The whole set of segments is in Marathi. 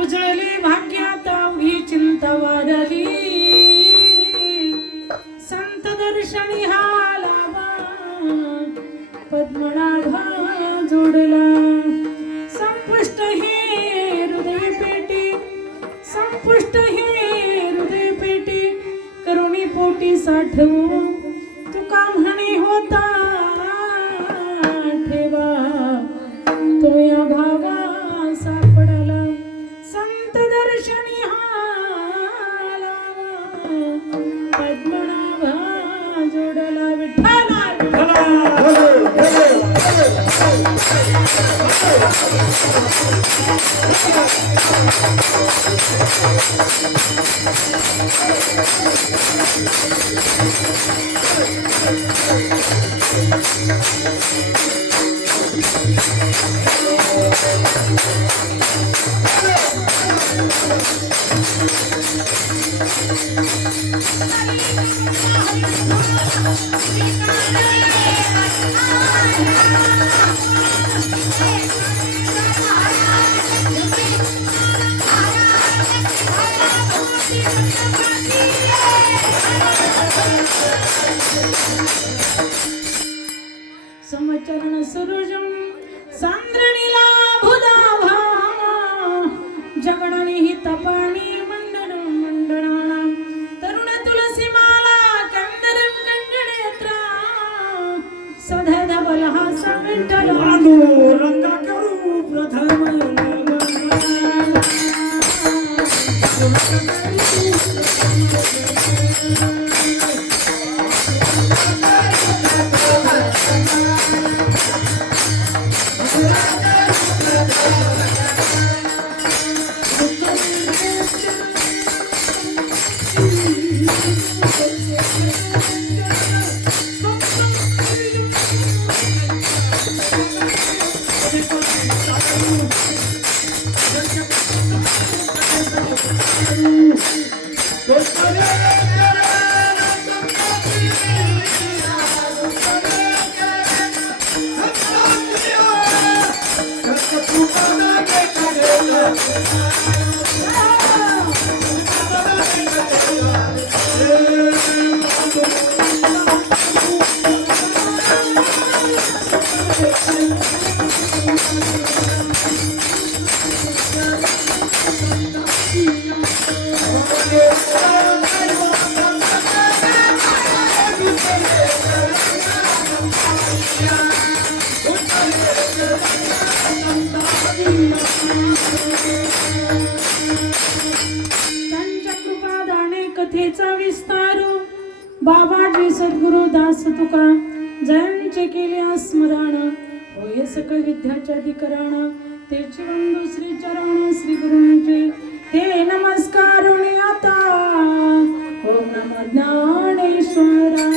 उजळले भाग्यात उभी चिंता वादली संत दर्शनी हा लावा पद्मनाभा जोडला संपुष्ट हे हृदय पेटी संपुष्ट हे हृदय पेटी करुणी पोटी साठवू तुका म्हणे होता ठेवा तो या भावा सापडला संत दर्शनी हा लावा पद्मनाभा जोडला विठ्ठला समचरण सरोजम सांद्रणीला भुदाभा जगणनी हि तपाणी मंडन मंडना तरुण तुलसी माला कंदरम कंजनेत्रा सदा धबल हासा विठ्ठल रंग करू प्रथम त्यांच्या कृपादाने कथेचा विस्तार बाबाजी सद्गुरु दास तुका जयांचे केले स्मरण होय सकळ विद्याच्या अधिकरण तेची वंदू श्री चरण श्री गुरूंचे ते नमस्कार आता ओम नमो ज्ञानेश्वरा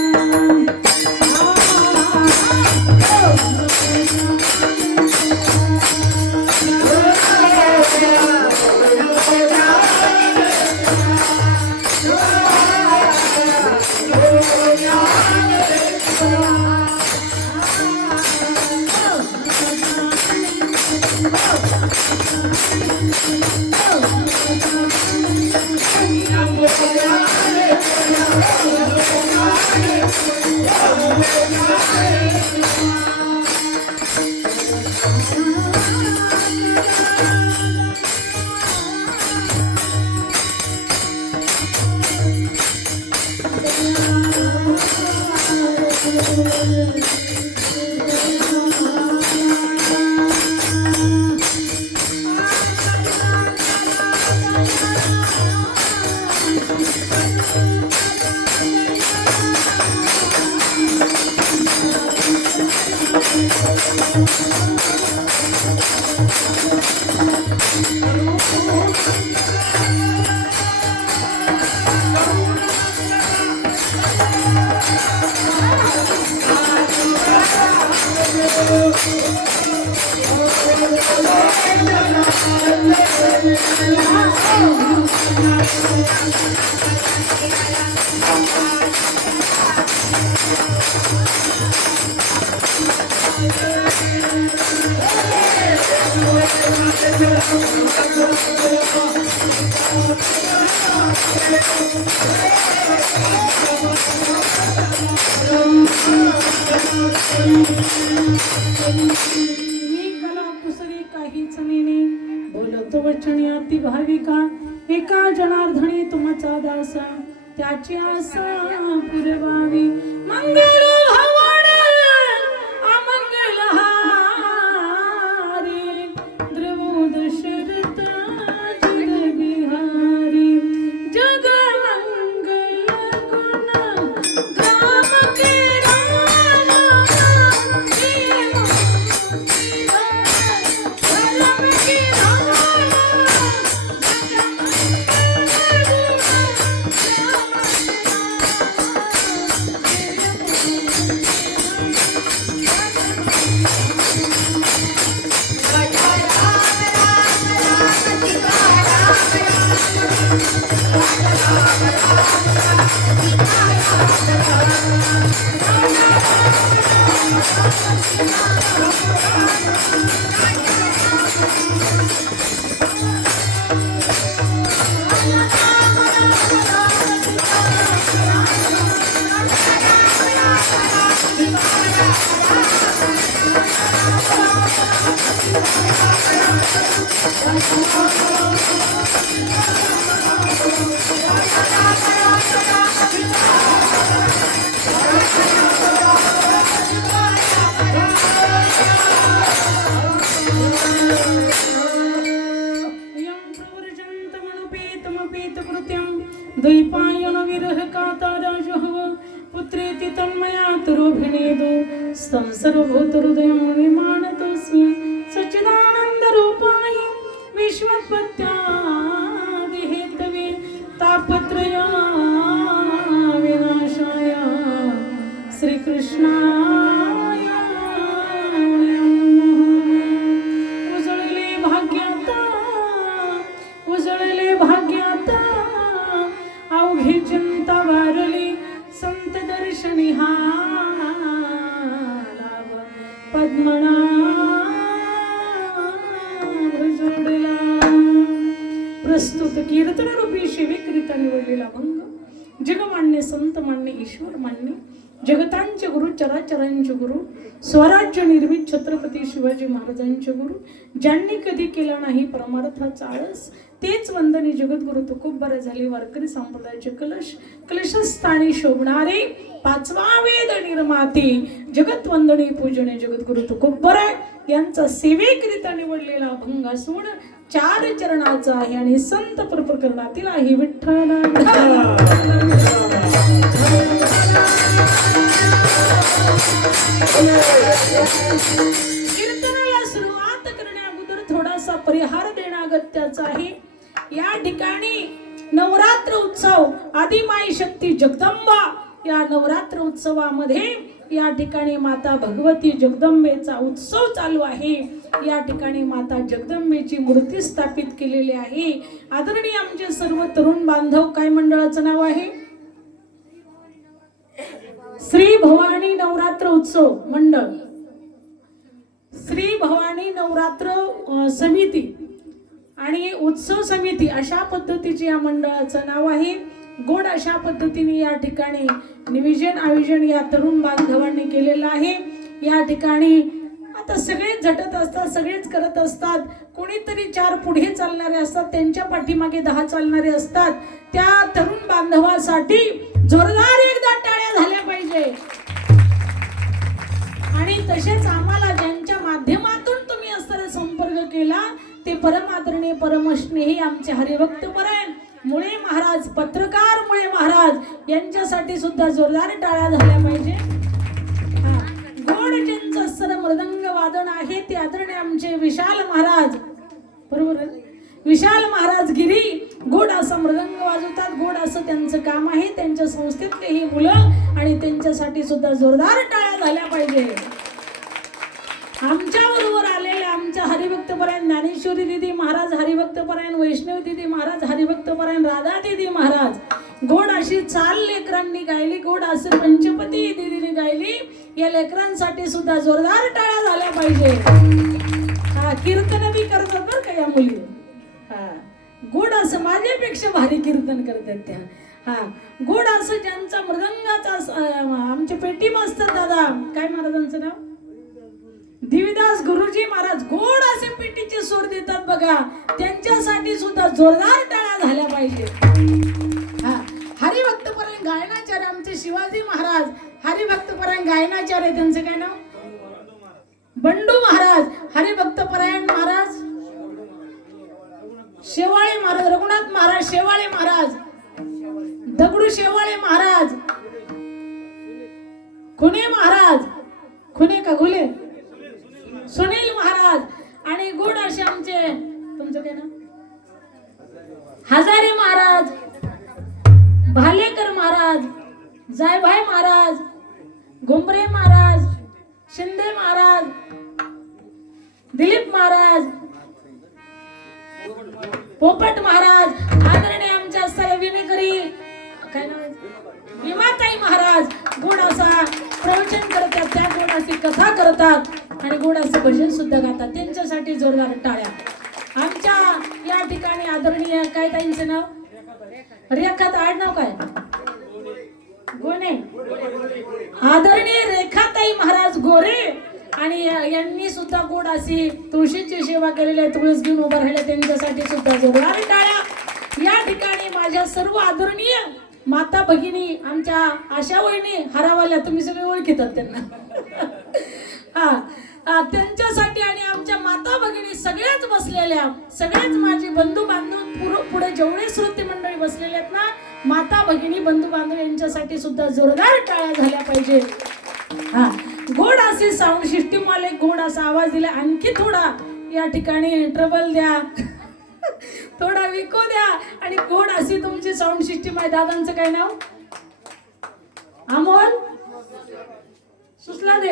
भाविका एका जनार्दनी तुमचा दासा त्याची आसा पुरवावी मंगल हवण अमंगल हारी द्रव दशरथ जग बिहारी जग मंगल गुण ग्राम के द्वैपायन विरह काताराजः पुत्रेति तन्मया तुरोभिनेदो स्तं सर्वभूतहृदयं निर्माणतोऽस्मि सच्चिदानन्दरूपाय विश्वोत्पत्त्यादिहेतवे तापत्रय विनाशाय श्रीकृष्णाय उजळले भाग्याता अवघी चिंता वारली संत दर्शनी हा लाभ पद्मनाभ जोडला प्रस्तुत कीर्तन रूपी शिविकृता निवडलेला भंग जगमान्य संत मान्य ईश्वर मान्य जगतांचे गुरु चराचरांचे गुरु स्वराज्य निर्मित छत्रपती शिवाजी महाराजांचे गुरु ज्यांनी कधी केला नाही परमार्थाचा आळस तेच वंदनी जगद्गुरु तुकोबरे झाले वारकरी संप्रदायाचे कलशस्थानी शोभणारे पाचवा वेद निर्माते जगत वंदनी पूजने जगद्गुरु तुकोबरे यांचा सेवेकरिता निवडलेला अभंग असून 4 चरणाचा आहे आणि संत प्रकरणातील आहे विठ्ठल कीर्तनाला सुरुवात करण्याअगोदर थोडासा परिहार देणं अगत्याचं आहे. या ठिकाणी नवरात्र उत्सव आदिमाई शक्ती जगदंबा या नवरात्र उत्सवामध्ये या ठिकाणी माता भगवती जगदंबेचा उत्सव चालू आहे. या ठिकाणी माता जगदंबेची मूर्ती स्थापित केलेली आहे. आदरणीय आमचे सर्व तरुण बांधव काय मंडळाचं नाव आहे? श्री भवानी नवरात्र उत्सव मंडळ, श्री भवानी नवरात्र समिती आणि उत्सव समिती अशा पद्धतीचे या मंडळाचं नाव आहे. गोड अशा पद्धतीने या ठिकाणी नियोजन आयोजन या तरुण बांधवांनी केलेलं आहे. या ठिकाणी आता सगळेच झटत असतात, सगळेच करत असतात. कोणीतरी 4 पुढे चालणारे असतात, त्यांच्या पाठीमागे 10 चालणारे असतात. त्या तरुण बांधवासाठी जोरदार एकदा टाळ्या झाल्या पाहिजे. आणि तसेच आम्हाला ज्यांच्या माध्यमातून तुम्ही असताना संपर्क केला ते परम आदरणीय परमस्नेही आमचे हरिभक्त परायण मुळे महाराज, पत्रकार मुळे महाराज यांच्यासाठी सुद्धा जोरदार टाळ्या झाल्या पाहिजे. गोड ज्यांचं अस्सल मृदंग वादन आहे ते आदरणीय आमचे विशाल महाराज, बरोबर आहे? विशाल महाराज गिरी गोड असं मृदंग वाजवतात. गोड असं त्यांचं काम आहे. त्यांच्या संस्थेतले ही मुलं आणि त्यांच्यासाठी सुद्धा जोरदार टाळ्या झाल्या पाहिजे. आमच्या बरोबर आलेले आमच्या हरिभक्त परायण ज्ञानेश्वरी दिदी महाराज हरिभक्त परायण, वैष्णव दिदी महाराज हरिभक्त परायण, राधा दिदी महाराज गोड अशी चाल लेकरांनी गायली, गोड असं पंचपती दिदीने गायली. या लेकरांसाठी सुद्धा जोरदार टाळ्या झाल्या पाहिजे. कीर्तन बी करतात बरं का या मुली. गोड असं माझ्यापेक्षा भारी कीर्तन करतात त्या. गोड असं ज्यांचा मृदंगाचा आमचे पेटी मास्तर दादा काय महाराजांचं नाव? दिविदास गुरुजी महाराज गोड असे पेटीचे सूर देतात बघा. त्यांच्यासाठी सुद्धा जोरदार टाळ्या झाल्या पाहिजे. हरिभक्त परायण गायनाचार्य आमचे शिवाजी महाराज हरिभक्त परायण गायनाचार्य, त्यांचं काय नाव? बंडू महाराज हरिभक्त परायण महाराज, शेवाळे महाराज, रघुनाथ महाराज शेवाळे महाराज, दगडू शेवाळे महाराज, खुने महाराज, खुने का घुले, सुनील महाराज आणि गोड असे आमचे, तुमचं काय नाव? हजारे महाराज, भालेकर महाराज, जायभाई महाराज, घुमरे महाराज, शिंदे महाराज, दिलीप महाराज, पोपट महाराज, आदरणीय आमच्या सर्व विनेकरी काय नाव? विमाताई महाराज गोड असा प्रवचन करतात, त्या गोड अशी कथा करतात आणि गोड असं भजन सुद्धा गातात. त्यांच्यासाठी जोरदार टाळ्या. आमच्या या ठिकाणी आदरणीय काय ताईंचं नाव? रेखात आडनाव काय? गोरे. आदरणीय रेखाताई महाराज गोरे आणि यांनी सुद्धा गोड अशी तुळशीची सेवा केलेली आहे. तुळस घेऊन उभं राहिले त्यांच्यासाठी सुद्धा जोरदार टाळ्या. या ठिकाणी माझ्या सर्व आदरणीय माता भगिनी आमच्या आशा वहिनी हरावाल्या, तुम्ही सगळे ओळखीतात त्यांना. त्यांच्यासाठी आणि आमच्या माता भगिनी सगळ्याच बसलेल्या, सगळेच माझे बंधू बांधव पुढे जेवढे श्रोते मंडळी बसलेले आहेत ना, माता भगिनी बंधू बांधव यांच्यासाठी सुद्धा जोरदार टाळ्या झाल्या पाहिजे. गोड असे साऊंड सिस्टीम वाले गोड असा आवाज दिला. आणखी थोडा या ठिकाणी ट्रबल द्या, थोडा विको द्या आणि गोड अशी तुमची साऊंड सिस्टीम आहे. दादांचं काय नाव? अमोल सुसलादे,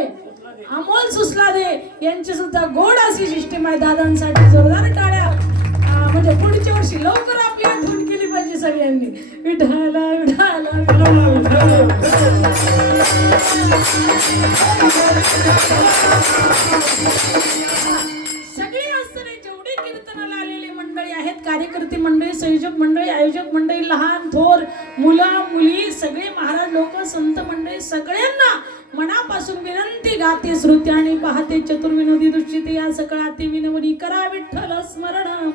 अमोल सुसलादे यांची सुद्धा गोड अशी सिस्टीम आहे. दादांसाठी जोरदार टाळ्या. म्हणजे पुढच्या वर्षी लवकर आपली आठवण केली पाहिजे सगळ्यांनी. विठाला विठाला सगळे असणारे जेवढे कीर्तनाला आलेले मंडळी आहेत, कार्यकर्ते मंडळी, संयोजक मंडळी, आयोजक मंडळी, लहान थोर, मुलं मुली, सगळे महाराज लोक, संत मंडळी, सगळ्यांना विनंती गाते श्रुती आणि पाहते चतुर्विनोदी दृष्टीते या सकळाती विनवणी करा विठ्ठल स्मरण.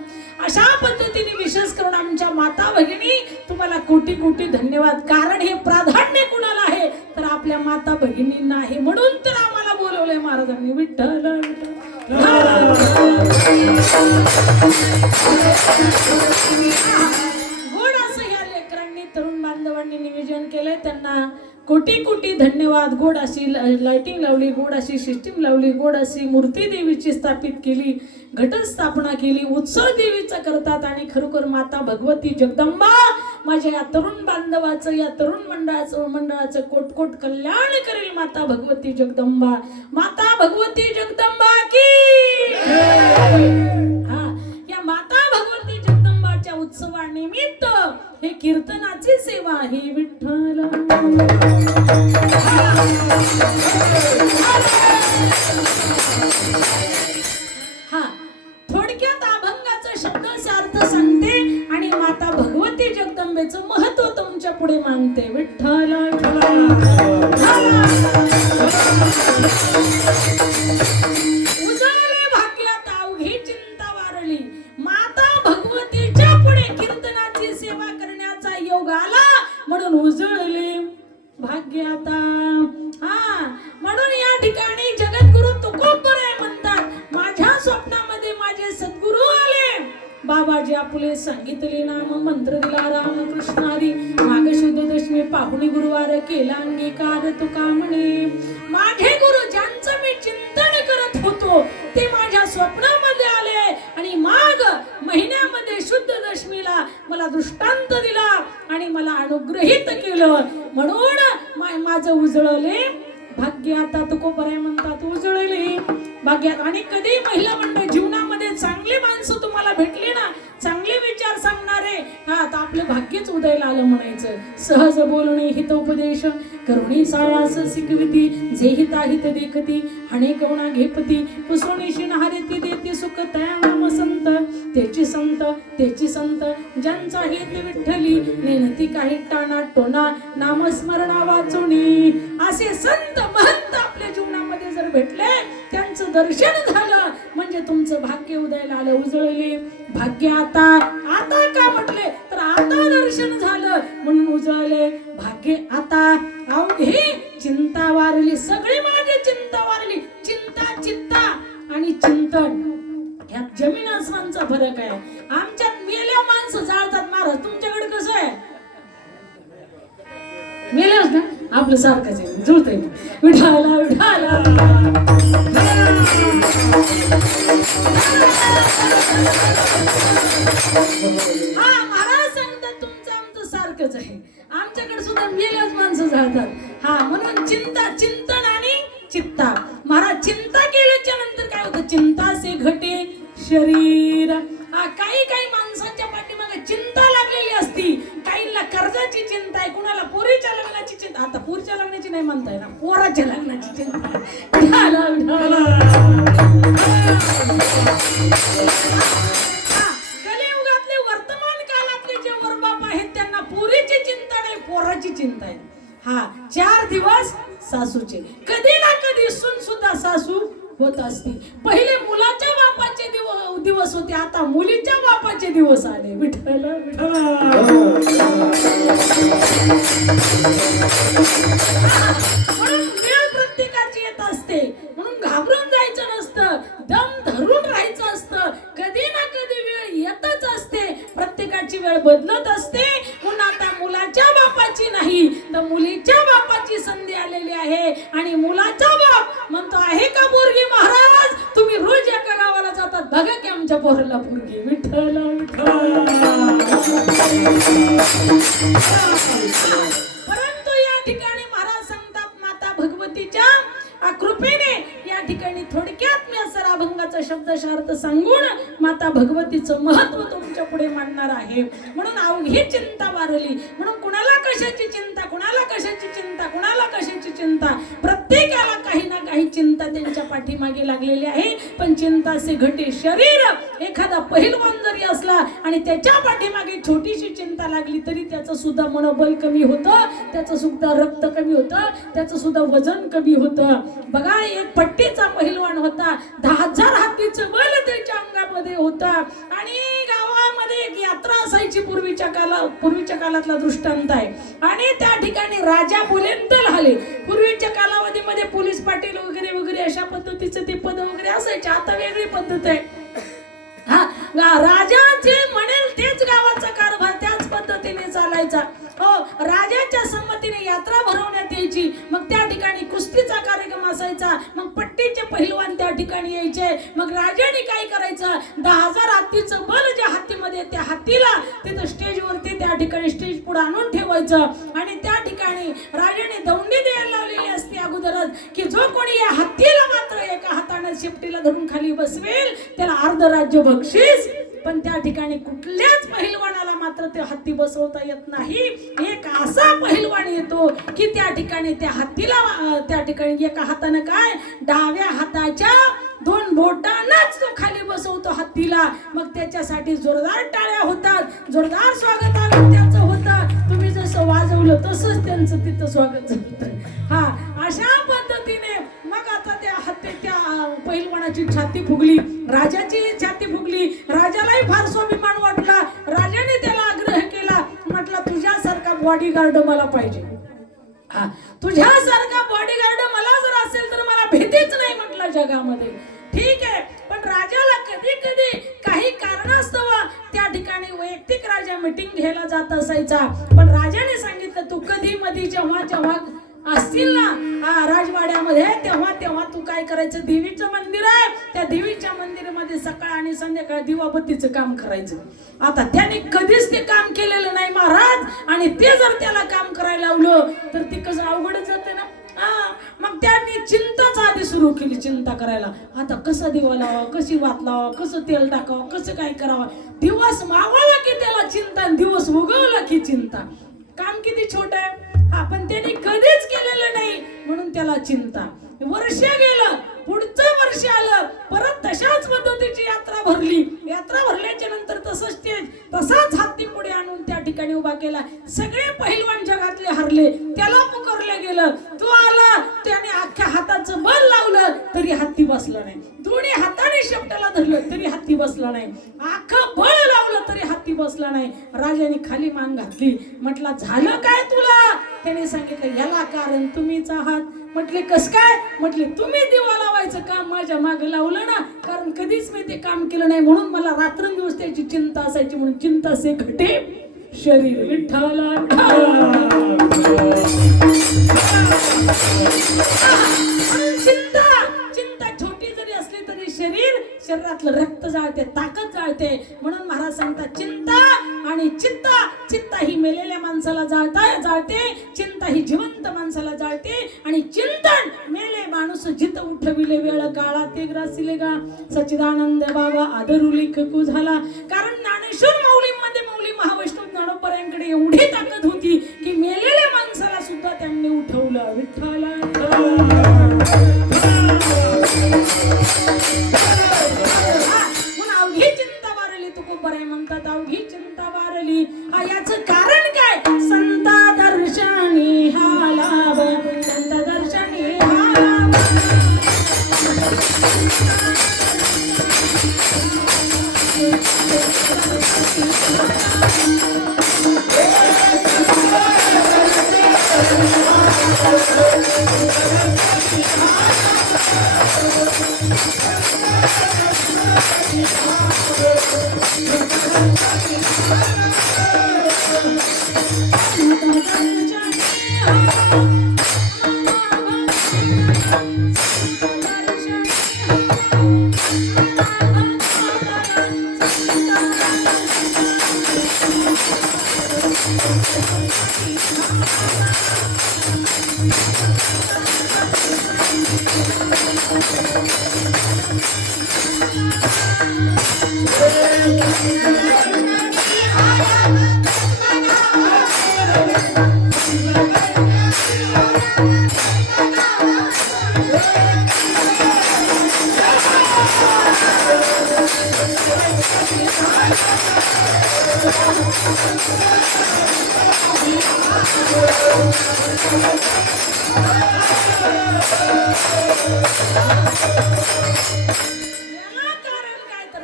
अशा पद्धतीने विशेष करून आमच्या माता भगिनी तुम्हाला कोटी कोटी धन्यवाद. कारण हे प्राधान्य कुणाला आहे तर आपल्या माता भगिनींना आहे. म्हणून तर आम्हाला बोलवलंय महाराजांनी. विठ्ठल गोड असं या लेकरांनी तरुण बांधवांनी नियोजन केलंय. त्यांना कोटी कोटी धन्यवाद. गोड अशी लाइटिंग लावली, गोड अशी सिस्टीम लावली, गोड अशी मूर्ती देवीची स्थापित केली, घटस्थापना केली, उत्सव देवीचा करतात. आणि खरोखर माता भगवती जगदंबा माझ्या या तरुण बांधवाचं, या तरुण मंडळाचं कोट कल्याण करेल. माता भगवती जगदंबा, माता भगवती जगदंबा की हा. या माता भगवती जगदंबाच्या उत्सवानिमित्त हे कीर्तनाची सेवा आहे. विठ्ठल हा थोडक्यात अभंगाचा शब्दाचा अर्थ सांगते आणि माता भगवती जगदंबेचं महत्व तुमच्या पुढे मांडते. विठ्ठल उजाले भाग्यात अवघी चिंता वारली. माता भगवतीच्या पुढे कीर्तनाची सेवा करण्याचा योग आला म्हणून उजळले भाग्यात. हा म्हणून या ठिकाणी जगद्गुरु तुकोबराय म्हणतात, माझ्या स्वप्नामध्ये माझे सद्गुरु आले. बाबाजी आपले सांगितले नाम मंत्र दिला रामकृष्णारी. माघ शुद्ध दशमी पाहुणी गुरुवार केला अंगीकार तुका म्हणे. माझे गुरु ज्यांचं मी चिंतन करत होतो ते माझ्या स्वप्नामध्ये आले आणि माघ महिन्यामध्ये शुद्ध दशमीला मला दृष्टांत दिला आणि मला अनुग्रहित केलं. म्हणून माझं उजळले भाग्य. आता तुकोबराय म्हणतात उजळले भाग्यात. आणि कधी महिला मंडळ जीवनामध्ये चांगली माणसं तुम्हाला भेटली ना, चांगले विचार सांगणारे, हा तर आपलं भाग्यच उदयाला आलं म्हणायचं. सहज बोलणे हितोपदेश करुणी सायास शिकविती. जे हिताहित देखती हणे कवणा घेपती. पुसवणीशी नहारेती देती सुख तया नाम संत. त्याची संत ज्यांचा हित विठ्ठली. नेनती काही टाणा टोना नामस्मरणा वाचुनी. असे संत महंत आपल्या जीवनामध्ये जर भेटले, त्यांचं दर्शन झालं म्हणजे तुमचं भाग्य उदयाला आलं. उजळले भाग्य. आता का म्हटले तर आता दर्शन झालं म्हणून उजळले भाग्य. आता अवघी चिंता वारली. सगळी माझी चिंता वारली. चिंता आणि चिंतन यात जमीन आसमानचा फरक आहे. आमच्यात मेल्या माणसं जाळतात महाराज. तुमच्याकडे कसं आहे? मेल्याच ना आपलं सारखंच आहे, जुळतंय. विठाला विठाला हा महाराज सांगतात तुमचं आमचं सारखंच आहे. आमच्याकडे सुद्धा मेल्याच माणसं जाळतात. हा म्हणून चिंतन आणि चित्ता. महाराज चिंता केल्याच्या नंतर काय होतं? चिंता से घटे शरीर. काही माणसांच्या पाठीमागे चिंता लागलेली असती. काहींना कर्जाची चिंता आहे, कुणाला पोरीच्या लग्नाची चिंता. आता पोरीच्या लग्नाची नाही म्हणताय ना, पोराच्या लग्नाची चिंता. कलियुगातले वर्तमान काळातले जे वरबाप आहेत त्यांना पोरीची चिंता नाही, पोराची चिंता आहे. हा 4 दिवस सासूचे. कधी ना कधी सून सुद्धा सासू होत असते. पहिले मुलाच्या बापाचे दिवस होते, आता मुलीच्या बापाचे दिवस आले. विठ्ठल म्हणून वेळ प्रत्येकाची येत असते. म्हणून घाबरून जायचं नसतं, दम धरून राहायचं असतं. कधी ना कधी वेळ येतच असते. प्रत्येकाची वेळ बदलत असते. म्हणून आता मुलाच्या बापाची नाही तर मुलीच्या बापाची संधी आलेली आहे. आणि मुलाचा बाप म्हणतो, आहे का पोरगी महाराज? तुम्ही रोज एका गावाला जातात, बघा की आमच्या पोराला पोरगी. विठ्ठल परंतु या ठिकाणी महाराज सांगतात माता भगवतीच्या कृपेने या ठिकाणी थोडक्यात मी असं अभंगात श्लोकाचा शब्दशार्थ सांगून माता भगवतीचं महत्व तुमच्या पुढे मांडणार आहे. म्हणून अवघी चिंता वारली. म्हणून कुणाला कशाची चिंता, कुणाला कशाची चिंता, कुणाला कशाची चिंता, प्रत्येकाला काही ना काही चिंता त्यांच्या पाठीमागे लागलेली आहे. पण चिंता से घटे शरीर. एखादा पहिलवान जरी असला आणि त्याच्या पाठीमागे छोटीशी चिंता लागली तरी त्याचं सुद्धा मनोबल कमी होतं, त्याचं सुद्धा रक्त कमी होतं, त्याचं सुद्धा वजन कमी होतं. बघा, एक पट्टीचा पहिलवान होता, 10,000 हत्तीचं बल त्याच्या अंगामध्ये होतं. आणि गावामध्ये एक यात्रा असायची, पूर्वीच्या काळातला दृष्टांत आहे. आणि त्या ठिकाणी राजा बुलेंदल आले. पूर्वीच्या कालावधीमध्ये पोलीस पाटील वगैरे वगैरे अशा पद्धतीचे ते पद वगैरे असायचे. आता वेगळी पद्धत आहे. राजा जे म्हणेल तेच गावाचा कारभार त्याच पद्धतीने चालायचा. हो, राजाच्या संमतीने यात्रा भरवण्यात यायची. मग त्या ठिकाणी कुस्तीचा कार्यक्रम असायचा. मग पट्टीचे पहिलवान त्या ठिकाणी यायचे. मग राजाने काय करायचं, 10,000 हत्तीचं बल ज्या हत्तीमध्ये, त्या हत्तीला तिथं स्टेजवरती त्या ठिकाणी स्टेज पुढे आणून ठेवायचं. आणि त्या ठिकाणी राजाने दौंडी द्यायला लावलेली असते अगोदरच, की जो कोणी या हत्तीला मात्र एका हाताने शेपटीला धरून खाली बसवेल त्याला अर्ध राज्य बक्षीस. पण त्या ठिकाणी कुठल्याच पहिलवानाला मात्र ते हत्ती बसवता येत नाही. एक असा पहिलवान येतो की त्या ठिकाणी त्या हत्तीला त्या ठिकाणी एका हाताने काय, डाव्या हाताच्या 2 बोटांनाच तो खाली बसवतो हत्तीला. मग त्याच्यासाठी जोरदार टाळ्या होतात, जोरदार स्वागत त्याचं होतं. तुम्ही जसं वाजवलं तसंच त्यांचं तिथं स्वागत होतं. हा, अशा पद्धतीने मग आता त्या पहिलवानाची छाती फुगली, राजाची छाती फुगली. राजालाही फार स्वाभिमान वाटला. राजाने त्याला आग्रह केला, म्हटलं तुझ्यासारखा बॉडीगार्ड मला पाहिजे. हा, तुझ्यासारखा बॉडीगार्ड मला जर असेल तर मला भीतीच नाही म्हटलं जगामध्ये. ठीक आहे, पण राजाला कधी कधी काही कारणास्तव त्या ठिकाणी वैयक्तिक राजा मीटिंग घ्यायला जात असायचा. पण राजाने सांगितलं, तू कधी मध्ये जेव्हा असतील ना राजवाड्यामध्ये तेव्हा तू काय करायचं, देवीचं मंदिर आहे, त्या देवीच्या मंदिरामध्ये सकाळ आणि संध्याकाळ दिवाबत्तीचं काम करायचं. आता त्याने कधीच ते काम केलेलं नाही महाराज. आणि ते जर त्याला काम करायला लावलं तर ते कसं अवघडच जाते ना. मग त्यांनी चिंताच आधी सुरू केली, चिंता करायला. आता कसं दिवा लावा, कशी वात लावा, कसं तेल टाकावं, कसं काय करावं. दिवस मावळला की त्याला चिंता, दिवस उगवला की चिंता. काम किती छोट आहे, पण त्याने कधीच केलेलं नाही म्हणून त्याला चिंता. वर्ष गेलं, पुढचं वर्ष आलं, परत तशाच पद्धतीची यात्रा भरली. यात्रा भरल्याच्या नंतर तसाच हत्ती पुढे आणून त्या ठिकाणी उभा केला. सगळे पहिलवान जगातले हरले, त्याला पुकारले गेलं. तो आला, त्याने अख्ख्या हाताचं बल लावलं तरी हत्ती बसला नाही. दोन्ही हाताने शेपटाला धरलं तरी हत्ती बसला नाही. अख्खं बळ लावलं तरी हत्ती बसला नाही. राजाने खाली मान घातली. म्हटलं, झालं काय तुला? त्याने सांगितलं, याला कारण तुम्हीच आहात. म्हटले, कस काय? म्हटले, तुम्ही दिवा लावायचं काम माझ्या मागे लावलं ना, कारण कधीच मी ते काम केलं नाही म्हणून मला रात्रंदिवस त्याची चिंता असायची. म्हणून चिंता से घटे शरीर. विठ्ठला चिंता छोटी जरी असली तरी शरीरातलं रक्त जाळते, ताकद जाळते. म्हणून महाराज सांगतात, चिंता आणि चित्ता ही मेलेल्या माणसाला जाळते, चिंता ही जिवंत माणसाला जाळते. आणि चिंतन मेले माणूस जित उठविले वेळ काळा ते ग्रासिले गा सच्चिदानंद बाबा आदरुलिख कु झाला. कारण ज्ञानेश्वर माऊलीमध्ये माऊली महावैष्णव ज्ञानोबरायांकडे एवढी ताकद होती की मेलेल्या माणसाला सुद्धा त्यांनी उठवलं. विठ्ठला अवघी चिंता वारली, तुकोबराय म्हणतात अवघी चिंता वारली. याचं कारण काय? संत दर्शनी हा लाभ, संत दर्शनी हा लाभ.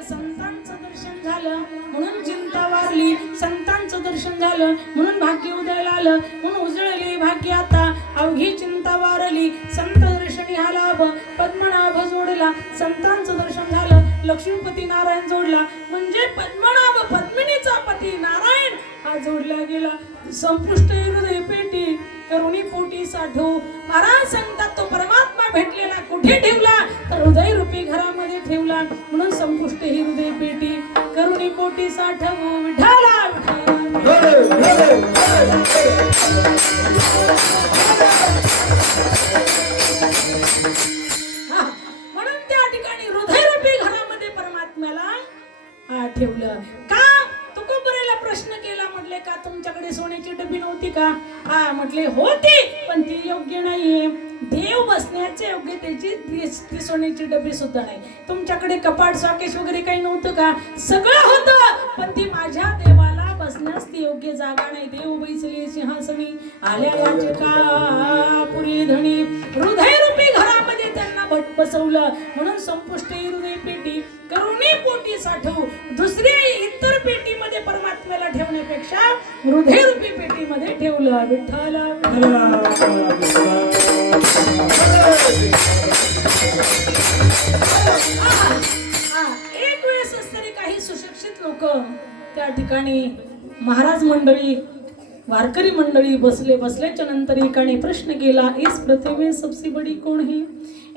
संतांचं दर्शन झालं म्हणून चिंता वारली, संतांचं दर्शन झालं म्हणून भाग्य उदयाला आलं, म्हणून उजळली भाग्य आता अवघी चिंता वारली. संत दर्शनी हा लाभ पद्मनाभ जोडला, संतांचं दर्शन झालं लक्ष्मीपती नारायण जोडला, म्हणजे पद्मनाभ पद्मिनीचा पती नारायण हा जोडला गेला. संपुष्ट हृदय पेटी करुणी पोटी साठो. महाराज सांगतात तो परमात्मा भेटलेला कुठे ठेवला तर हृदय रूपी घरामध्ये ठेवला, म्हणून संपुष्ट ही हृदय पेटी करुणी पोटी साठवू. विठाला म्हणून त्या ठिकाणी हृदय रूपी घरामध्ये परमात्म्याला ठेवलं. का तुकोबरेला प्रश्न केला, म्हटले का तुमच्याकडे सोन्याची डबी नव्हती का? हा म्हटले होती, पण ती योग्य नाहीये. देव बसण्याचे योग्य त्याची ती सोन्याची डबी सुद्धा नाही. तुमच्याकडे कपाट सॉकेश वगैरे काही नव्हतं का? सगळं होतं, पण ती माझ्या देवाला बसण्यास ती योग्य जागा नाही. देव बैसले सिंहासनी आल्या याचका पुरी धणी. हृदय रूपी घरामध्ये त्यांना भट बसवलं, म्हणून संपुष्ट हृदय पेटी करुणी पोटी साठव. दुसऱ्या इतर पेटीमध्ये परमात्म्याला ठेवण्यापेक्षा हृदय रूपी पेटीमध्ये ठेवलं. विठ्ठल एक वेळेस तरी काही सुशिक्षित लोक त्या ठिकाणी महाराज मंडळी वारकरी मंडळी बसल्याच्या नंतर एकाने प्रश्न केला, इस पृथ्वी में सबसे बड़ी कौन है?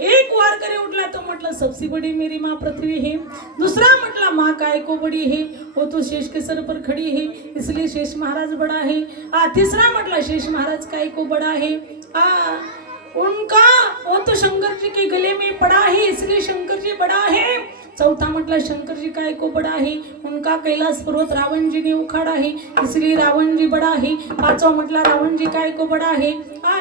एक वारकरी उठला तो म्हटलं सबसे बड़ी मेरी माँ पृथ्वी है. दूसरा म्हटला माँ काय को बड़ी है, वो तो शेष के सर पर खड़ी है इसलिए शेष महाराज बड़ा है. तीसरा म्हटला शेष महाराज काय को बड़ा है, उनका वो तो शंकर जी के गले में पड़ा है इसलिए शंकर जी बड़ा है. चौथा म्हटला शंकर जी काय को बड़ा है, उनका कैलाश पर्वत रावण जी ने उखाड़ा है इसलिए रावण जी बड़ा है. पांचवा म्हटला रावण जी काय को बड़ा है,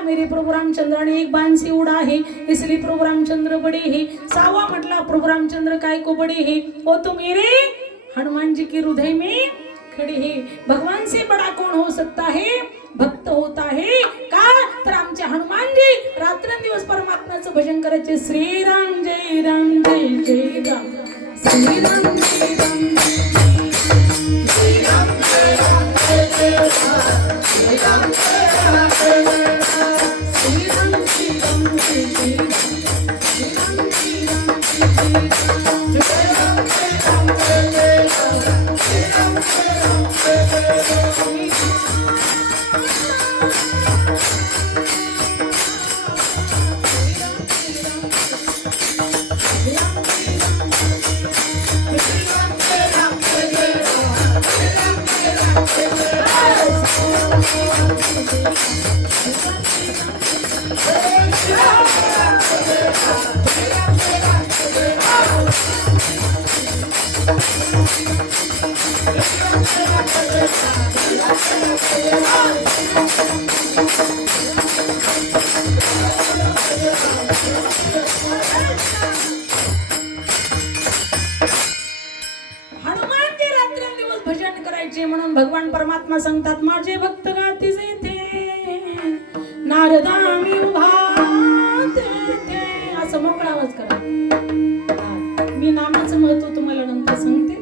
मेरे प्रभु रामचंद्र ने एक बाण से उड़ा है इसलिए प्रभु रामचंद्र बड़े है. सावा म्हटला प्रभु रामचंद्र काय को बड़े है, वो तो मेरे हनुमान जी के हृदय में खड़े है. भगवान से बड़ा कौन हो सकता है? भक्त होता है का? तर आमचे हनुमानजी रात्रंदिवस परमात्म्याचं भजन करायचे. श्रीराम जय राम जय जय राम, श्रीराम जय राम श्रीराम जय राम जय जय राम, श्रीराम जय राम जय जय राम, श्रीराम श्रीराम जय जय राम, श्रीराम श्रीराम जय जय राम, श्रीराम जय राम जय जय राम, श्रीराम जय राम जय जय राम. म्हणून भगवान परमात्मा सांगतात, माझे भक्त गाती जेथे नारदा मी उभा तेथे. असं मोकळा आवाज करा. मी नामाचं महत्व तुम्हाला नंतर सांगते.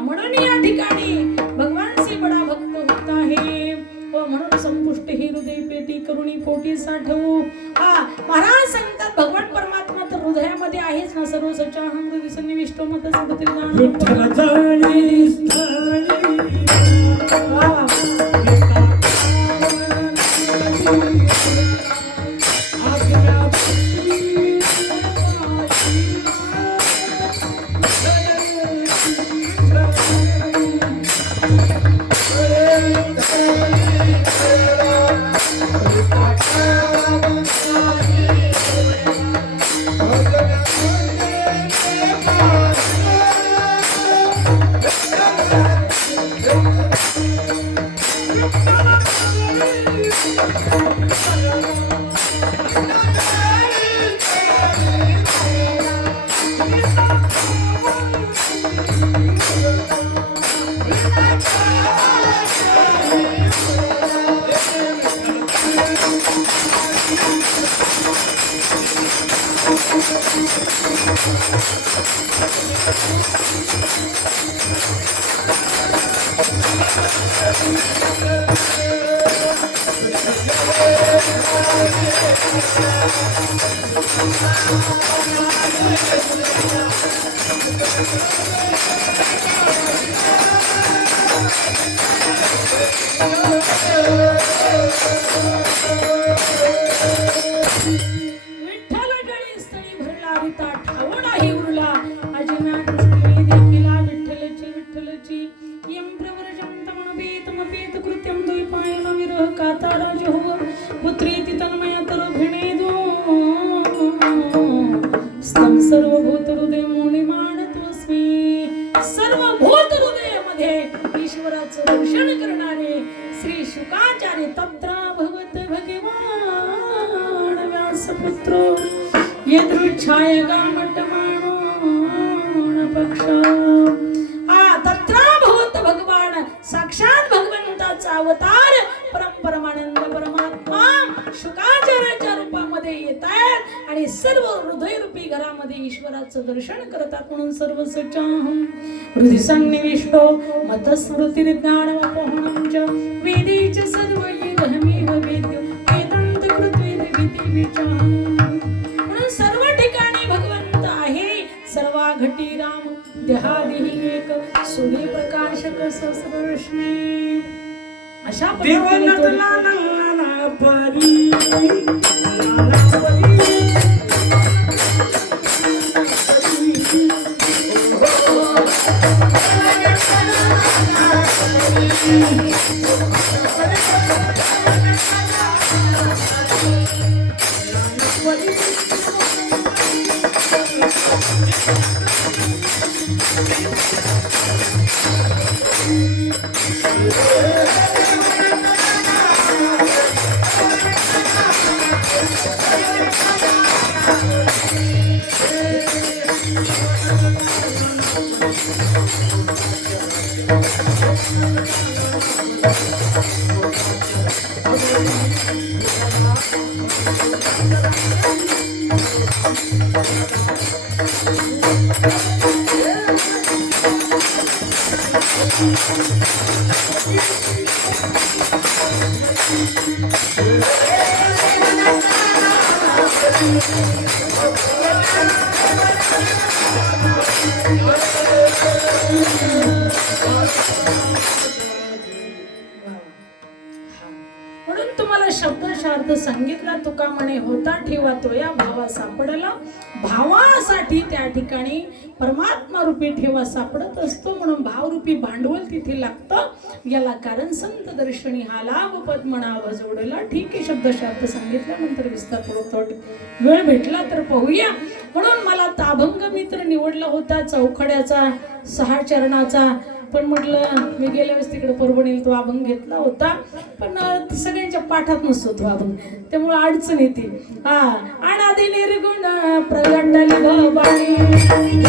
म्हणून या ठिकाणी भगवान से बडा भक्त होता है, म्हणून संपुष्ट ही हृदय पेटी करुणी पोटी साठवू. महाराज सांगतात भगवान परमात्मा तर हृदयामध्ये आहेच ना. सर्व सच्चाहं हृदय सन्निविष्टो मत स्थळी भरला रिता ठाव नाही उरला अजिना दृष्टी देखिला विठ्ठलची यम प्रवर्जम तमपेत कृत्यम द्वैपायन विरह कातारा जहो पुत्री तन्मया तर भिणेदो स्तम सर्वभूत हृदय मुनी मानतोस्मी सर्वभूत हृदयामध्ये ईश्वराचं दर्शन करणारे श्री शुकाचार्य तत्रा भगवत भगवान व्यासपुत्र यदृच्छाय गामटमाणो पक्ष तत्रा भगवत भगवान साक्षात भगवंताचा अवतार परमानंद परमात्मा शुकाचार्याच्या रूपामध्ये येतात आणि सर्व हृदयरूपी घरामध्ये ईश्वराचं दर्शन करतात म्हणून सर्व सचाहं हृदय संनिविष्टो मतस्मृती ज्ञानमपोहनं च वेदे च सर्व येवहमेव वेद्य वेदांत कृत्वेद विधी विचाहं म्हणून सर्व ठिकाणी भगवंत आहे सर्वा घटी राम देहादिही एक सूर्यप्रकाशक सहस्ररश्मी अशा पद्धतीने म्हणून तुम्हाला शब्दशार्थ सांगितला तुका म्हणे होता ठेवा तो या भावा सापडला भावासाठी त्या ठिकाणी परमात्मा रूपी ठेवा सापडत असतो म्हणून भावरूपी भांडवल तिथे लागतं याला कारण संत दर्शनी हा लाभ पद म्हणावं जोडला ठीक आहे शब्दशार्थ सांगितल्यानंतर विस्तारपूर्वक वेळ भेटला तर पाहूया म्हणून मला ताभंग मित्र निवडला होता चौखड्याचा 6 चरणाचा पण म्हटलं मी गेल्या वेळेस तिकडे परभणीला तो अभंग घेतला होता पण सगळ्यांच्या पाठात नसतो तो अभंग त्यामुळे अडचण येते अनादि निर्गुण प्रगटली भवानी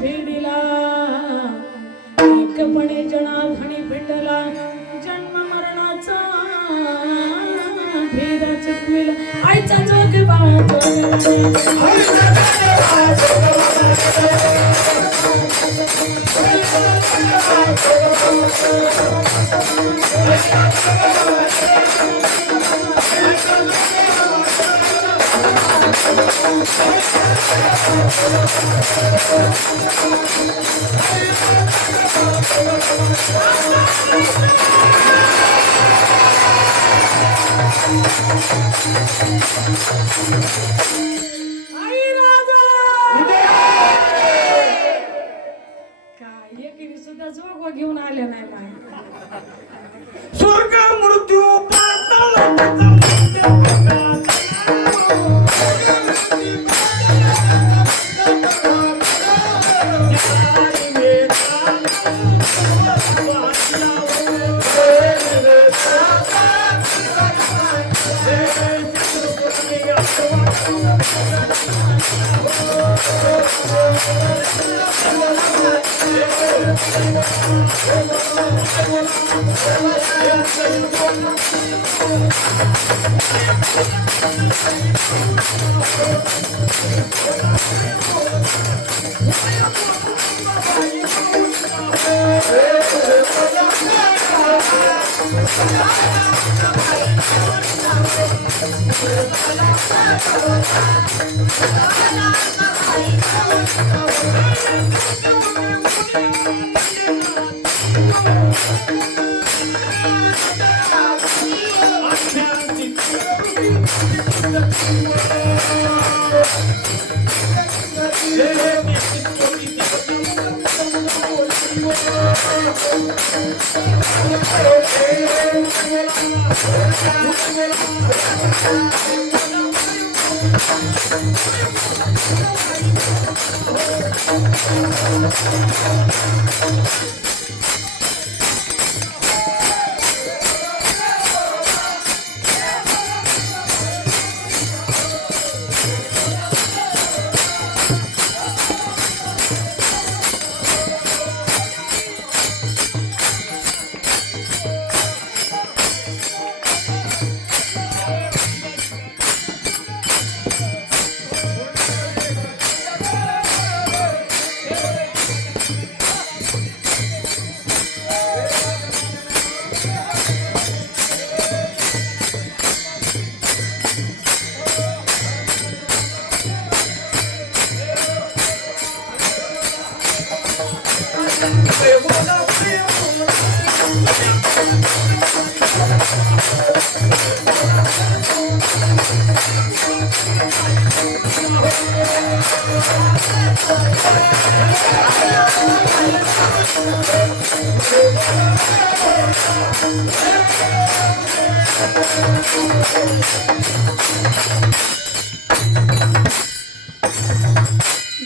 फेडिला एकपणे जनार्दनी भेटला जन्म मरणाचा भेद चुकविला आईचा जोगवा आई राजा काय एकीने सुद्धा जोगवा घेऊन आले नाही बाई स्वर्ग मृत्यू पाताळ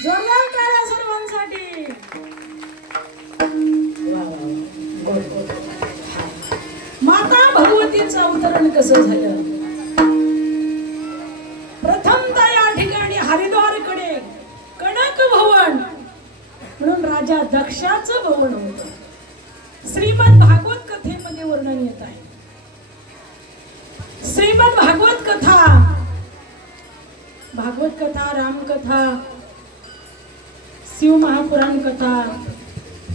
जोरदार टाळ्या सर्वांसाठी. वा, वा, वा. गोड, गोड. माता भगवतीचं अवतरण कसं झालं? प्रथमतः या ठिकाणी हरिद्वारकडे कनक भवन म्हणून राजा दक्षाचं भवन होतं. श्रीमद भागवत कथेमध्ये वर्णन येत आहे. श्रीमद भागवत कथा, भागवत कथा, रामकथा, शिव महापुराण कथा,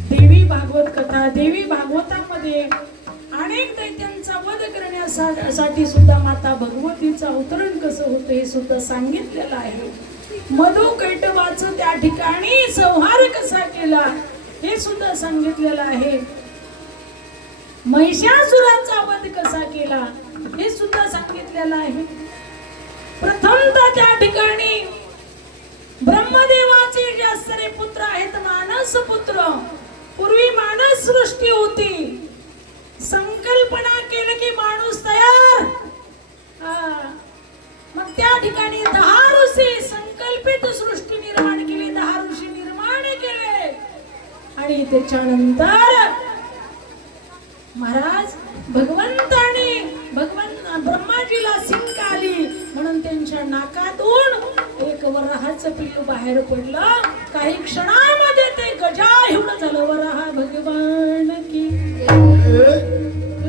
देवी भागवत कथा. देवी भागवतामध्ये अनेक दैत्यांचा वध करण्यासाठी सुद्धा माता भगवतीचं अवतरण कसं होतं हे सुद्धा सांगितलेलं आहे. मधु कैटवाचं त्या ठिकाणी संहार कसा केला हे सुद्धा सांगितलेलं आहे. महिषासुराचा वध कसा केला हे सुद्धा सांगितलेलं आहे. प्रथमतः त्या ठिकाणी ब्रह्मदेवाचे जे असणारे पुत्र आहेत मानस पुत्र. पूर्वी मानस सृष्टी होती. संकल्पना केलं की माणूस तयार. मग त्या ठिकाणी 10 ऋषी संकल्पित सृष्टी निर्माण केली, 10 ऋषी निर्माण केले. आणि त्याच्यानंतर महाराज भगवंताने ब्रह्माजीला सिंक आली म्हणून त्यांच्या नाकातून एक वराहाचं पिल्लू बाहेर पडलं. काही क्षणामध्ये ते गजाहिवड झालं. वराहा भगवान की.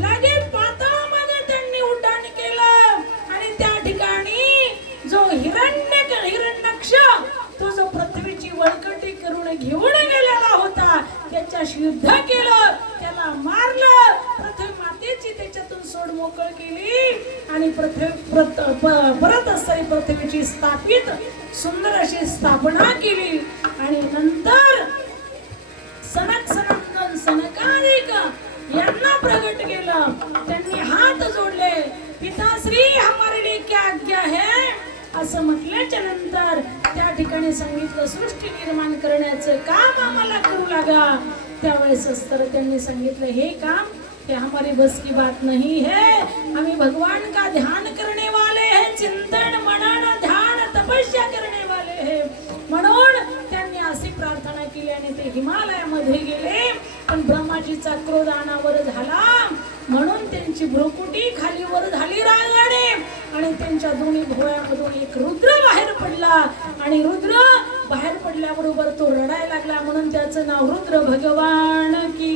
लगेच पाताळामध्ये त्यांनी उड्डाण केलं आणि त्या ठिकाणी जो हिरण्यक्ष तो जो पृथ्वीची वळकटी करून घेऊन गेलेला होता त्याच्याशी युद्ध केलं, त्याला मारलं. पृथ्वी मातेची त्याच्यातून सोड मोकळ केली आणि परत असणारी पृथ्वीची स्थापित सुंदर अशी स्थापना केली. आणि नंतर सनक सनकादिक यांना प्रगट केलं. त्यांनी हात जोडले. पिताश्री हमारे लिए क्या आज्ञा है असं म्हटल्याच्या नंतर त्या ठिकाणी सांगितलं सृष्टी निर्माण करण्याचं काम आम्हाला करू लागा. त्यावेळेस तर त्यांनी सांगितलं हे काम ये हमारी बस की बात नहीं है. हमें भगवान का ध्यान करने वाले हैं, चिंतन मनन ध्यान तपस्या करने वाले हैं. म्हणून त्यांनी अशी प्रार्थना केली आणि ते हिमालयामध्ये गेले. पण ब्रह्माजीचा क्रोध अनावर झाला म्हणून त्यांची भ्रुकुटी खाली वर झाली रागाने आणि त्यांच्या दोन्ही भुवयामधून एक रुद्र बाहेर पडला. आणि रुद्र बाहेर पडल्याबरोबर तो रडायला लागला म्हणून त्याचं नाव रुद्र भगवान की.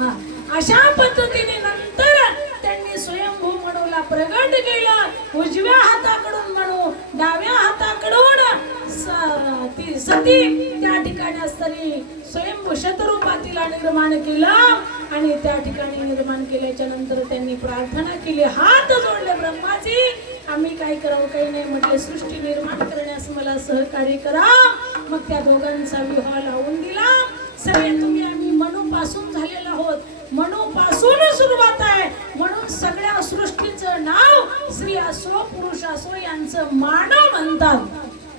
हा, अशा पद्धतीने नंतर त्यांनी स्वयंभू मनूला प्रगट केलं. उजव्या हाताकडून मनू, डाव्या हाताकडून ती सती त्या ठिकाणी असताना स्वयंभू शतरूपातीला निर्माण केलं. आणि त्या ठिकाणी निर्माण केल्याच्या नंतर त्यांनी प्रार्थना केली, हात जोडले. ब्रह्माजी आम्ही काय करावं काही नाही म्हटले, सृष्टी निर्माण करण्यास मला सहकार्य करा. मग त्या दोघांचा विवाह लावून दिला. सगळे तुम्ही आम्ही मनूपासून झालेलो आहोत. मनूपासून सुरुवात आहे म्हणून सगळ्या सृष्टीचं नाव स्त्री असो पुरुष असो यांचं मानव म्हणतात.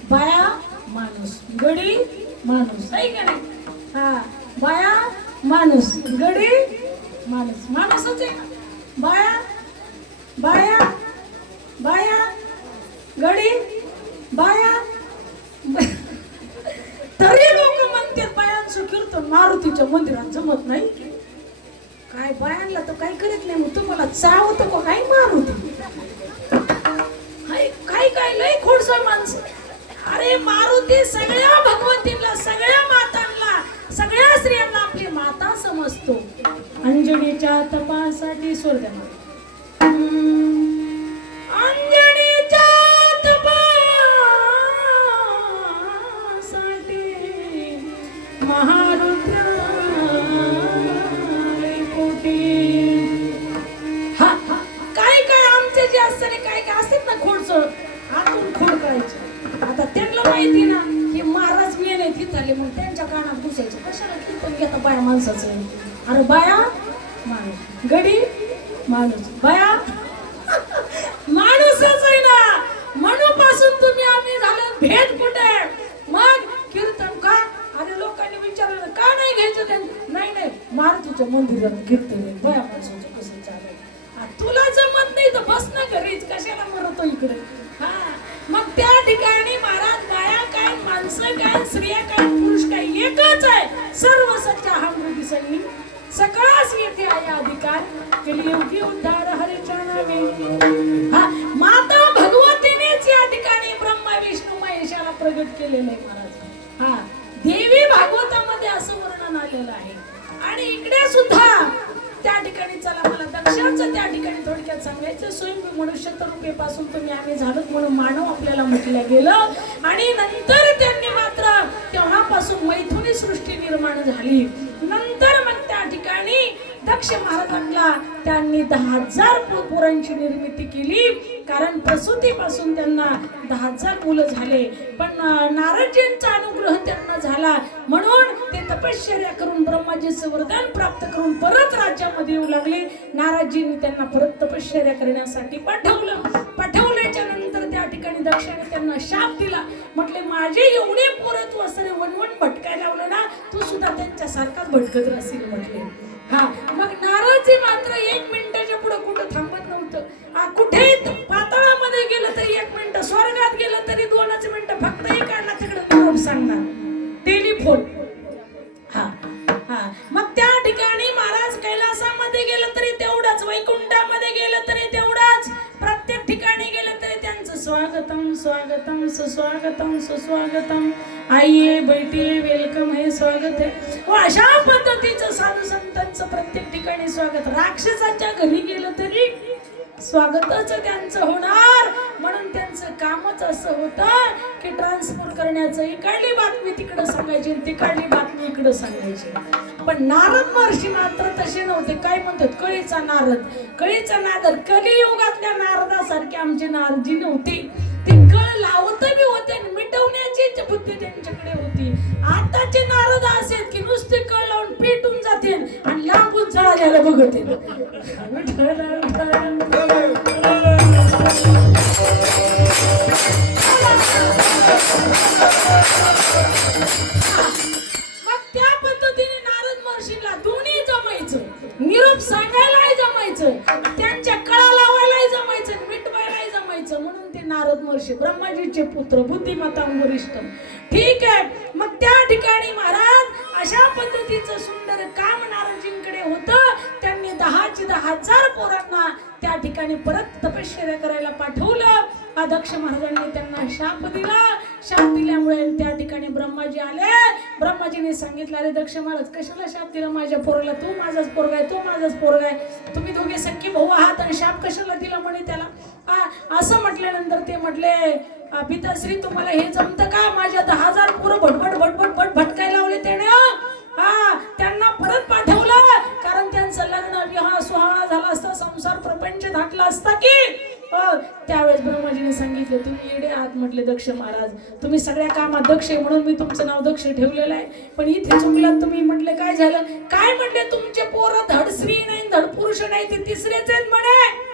बाया माणूस, गडी माणूस, आहे का नाही? हा, बाया माणूस, गडी माणूस, माणूसच आहे. बाया बाया बाया गडी बाया. तरी लोक म्हणतात बायांचं कीर्तन मारुतीच्या मंदिरात जमत नाही. काय बायांना तर काही करीत नाही. मग तुम्हाला चावत का काय मारुती? काय काय लय खोडसळ माणसं. अरे मारुती सगळ्या भगवतीला, सगळ्या मातांना, सगळ्या स्त्रियांना आपली माता समजतो. अंजनीच्या तपासाठी स्वर्गामध्ये अंजनीच्या तपासाठी महारुद्र काय काय आमचे जे असते काय काय असतात ना खोडचळ आतून खोड करायचे. आता त्यांना माहिती ना की महाराज मेन आहे तिथले मग त्यांच्या कानात घुसायचं. कशाला कीर्तन घेता बाया माणसाचं? अरे बाया माणूस, गडी माणूस, बाया माणूसच आहे ना. मनूपासून तुम्ही आम्ही झालं भेद कुठे? मग कीर्तन का? अरे लोकांनी विचारलं का नाही घ्यायचं त्यांना? नाही नाही, मारुतीच्या मंदिरात कीर्तन आहे. बाया माणसाचं कसं चालेल? तुला जमत नाही तर बस ना घरीच, कशाला मरतो इकडे? हा, मग त्या ठिकाणी महाराज बाया काय, माणसं काय, स्त्रिया काय, पुरुष काय, एकच आहे. सर्व सच्चा हम हृदय सन्नी सकळास येथे आहे अधिकार. कलियुगी उद्धार हरीच्या नावे. हा, माता भगवतीनेच या ठिकाणी ब्रह्मा विष्णू महेशाला प्रगट केलेलं आहे महाराज. हा, देवी भागवतामध्ये असं वर्णन आलेलं आहे. आणि इकडे सुद्धा त्या ठिकाणी चला मला दक्षाचं त्या ठिकाणी थोडक्यात सांगायचं. स्वयं मनुष्य रूपेपासून तुम्ही आम्ही झालोत म्हणून मानव आपल्याला म्हटलं गेलं. आणि नंतर त्यांनी मात्र तेव्हापासून मैथुनी सृष्टी निर्माण झाली. नंतर मग त्या ठिकाणी दक्ष महाराजांना त्यांनी 10,000 पोरांची निर्मिती केली. कारण प्रसूतीपासून त्यांना 10,000 मुलं झाले. पण नारदजींचा अनुग्रह त्यांना झाला म्हणून ते तपश्चर्या करून ब्रह्माजीचं वरदान प्राप्त करून परत राज्यामध्ये येऊ लागले. नारदजींनी त्यांना परत तपश्चर्या करण्यासाठी पाठवलं. पाठवल्याच्या नंतर त्या ठिकाणी दक्षाने त्यांना शाप दिला. म्हटले माझे एवढे पोरं तू असं वनवन भटकायला लावलं ना, तू सुद्धा त्यांच्यासारखाच भटकत राहशील म्हटले. हा, मग नारदजी मात्र 1 मिनिटाच्या पुढे कुठं थांबत नव्हतं. कुठेही पाताळामध्ये गेलं तरी 1 मिनिट, स्वर्गात गेलं तरी 2च मिनिटं, फक्त इकडला तिकडे निरोप सांगणार, टेलिफोन. हा हा, मग त्या ठिकाणी महाराज कैलासामध्ये गेलं तरी तेवढंच, वैकुंठामध्ये गेलं तरी तेवढंच, प्रत्येक ठिकाणी गेलं तरी त्यांचं स्वागतम स्वागतम सुस्वागतम सुस्वागतम, आइए बैठिए, वेलकम है, स्वागत है. व अशा पद्धतीचं साधू संतांचं प्रत्येक ठिकाणी स्वागत. राक्षसाच्या घरी गेलं तरी स्वागतच त्यांचं होणार. म्हणून त्यांचं कामच असं होतं की ट्रान्सफर करण्याचं. इकडली बातमी तिकडं सांगायची, तिकडली बातमी इकडं सांगायची. पण नारद महर्षी मात्र तसे नव्हते. काय म्हणतात, कळीचा नारद. कळीचा नारद, कलियुगातल्या नारदासारखे आमचे नारदजी नव्हते. ते कळ लावत बी होते, मिटवण्याची बुद्धी त्यांच्याकडे होती. आताचे नारद असे की नुसते कळ लावून पेटून जाते आणि लांबून जळायला बघते. मग त्या पद्धतीने नारद महर्षीला दोन्ही जमायचं, निरोप सांगायलाही जमायचं, त्यांच्या कळा लावायलाही जमायचं, मिटवायलाही जमायचं. म्हणून ते नारद महर्षी ब्रह्माजीचे पुत्र, बुद्धिमत्ता वरिष्ठ. ठीक आहे. मग त्या ठिकाणी महाराज अशा पद्धतीचं सुंदर काम नारदजींकडे होतं. त्यांनी 10,000 पोरांना त्या ठिकाणी परत तपश्चर्या करायला पाठवलं. दक्ष महाराजांनी त्यांना शाप दिला. शाप दिल्यामुळे त्या ठिकाणी ब्रह्माजी आले. ब्रह्माजीने सांगितलं, अरे दक्ष महाराज कशाला शाप दिला माझ्या पोराला? तू माझाच पोरगा आहे, तो माझाच पोरगा आहे, तुम्ही दोघे सख्खे भाऊ आहात आणि शाप कशाला दिला म्हणे त्याला. असं म्हटल्यानंतर ते म्हटले, पिताश्री तुम्हाला हे जमतं का? माझ्या 10,000 पोरं भटभट भटभट भट भटकायला लावले त्याने. त्यांना परत पाठवलं. कारण त्यांचं लग्न विवाह सुहाळा झाला असता, संसार प्रपंच धाटला असता की. त्यावेळेस ब्रह्माजीने सांगितलं, तुम्ही येडे आहात म्हटले दक्ष महाराज. तुम्ही सगळ्या कामात दक्ष आहे म्हणून मी तुमचं नाव दक्ष ठेवलेलं आहे. पण इथे चुकलात तुम्ही. म्हटले काय झालं? काय म्हटले, तुमचे पोरं धड स्त्री नाही धड पुरुष नाही, ते तिसरेच आहेत म्हणे.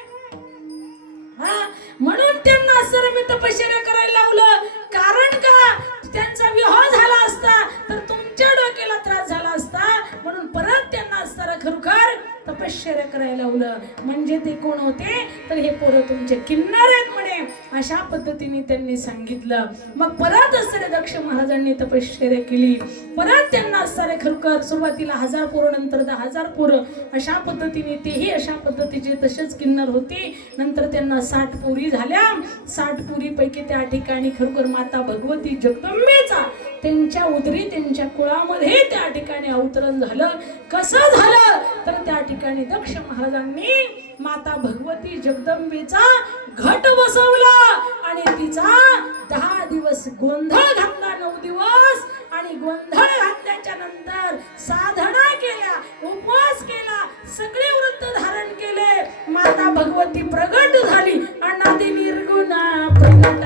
म्हणून त्यांना सर मी तपश्चर्या करायला लावलं. कारण का, त्यांचा विवाह झाला असता तर तुमच्या डोक्याला त्रास झाला असता. म्हणून परत त्यांना सर खरोखर तपश्चर्या करायला लावलं. म्हणजे ते कोण होते तर हे पोरं तुमचे किन्नर आहेत म्हणे. अशा पद्धतीने त्यांनी सांगितलं. मग परत असणारे दक्ष महाराजांनी तपश्चर्या केली. परत त्यांना असणारे खरोखर सुरुवातीला 1000 पोरं, नंतर 10,000 पोरं, अशा पद्धतीने तेही अशा पद्धतीचे तसेच किन्नर होते. नंतर त्यांना 60 पोरी झाल्या. 60 पोरीपैकी त्या ठिकाणी खरोखर माता भगवती जगदंबेचा त्यांच्या उदरी त्यांच्या कुळामध्ये त्या ठिकाणी अवतरण झालं. कसं झालं तर त्या ठिकाणी दक्ष महाराजांनी माता भगवती जगदंबेचा घट बसवला आणि तिचा 10 दिवस गोंधळ घातला. 9 दिवस आणि गोंधळ घातल्याच्या नंतर साधना केल्या, उपवास केला, सगळे व्रत धारण केले. माता भगवती प्रगट झाली. अनादि निर्गुणा प्रगट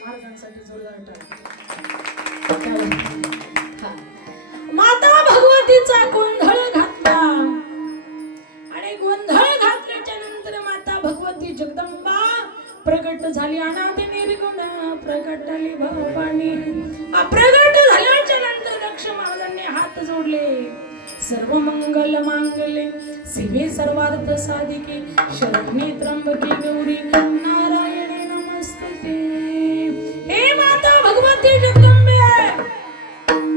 मार्गांसाठी जोरदार टाळ्या. हा. माता भगवतीचा गोंधळ घातला आणि गोंधळ घातल्याच्या नंतर माता भगवती जगदंबा प्रगट झाली. अनादि निर्गुण प्रगटली भवानी. प्रगट झाल्याच्या नंतर दक्ष महाराजांनी हात जोडले. सर्व मंगल मांगल्ये शिवे सर्वार्थ साधिके शरण्ये त्र्यंबके गौरी नारायणे नमस्तुते. हे माता भगवती जगदंबे.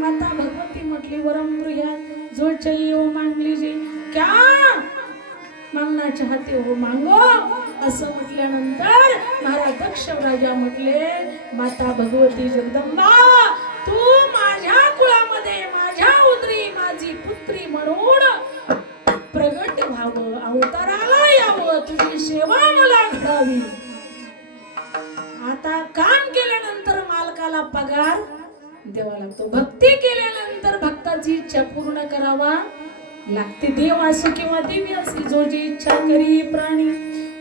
माता भगवती म्हटली वरम प्रिया जो चाहिए वो मांग लीजिए. क्या मागना चाहते हो मांगो. असं म्हटल्यानंतर महाराज दक्ष राजा म्हटले माता भगवती जगदंबा तू माझ्या कुळामध्ये माझ्या उदरी माझी पुत्री म्हणून प्रगट व्हावं अवताराला यावं तुझी सेवा मला घडावी. आता काम केल्यानंतर मालकाला पगार द्यावा लागतो. भक्ती केल्यानंतर भक्ताची इच्छा पूर्ण करावा लागते. देव असो किंवा देवी असो जो जी इच्छा करी प्राणी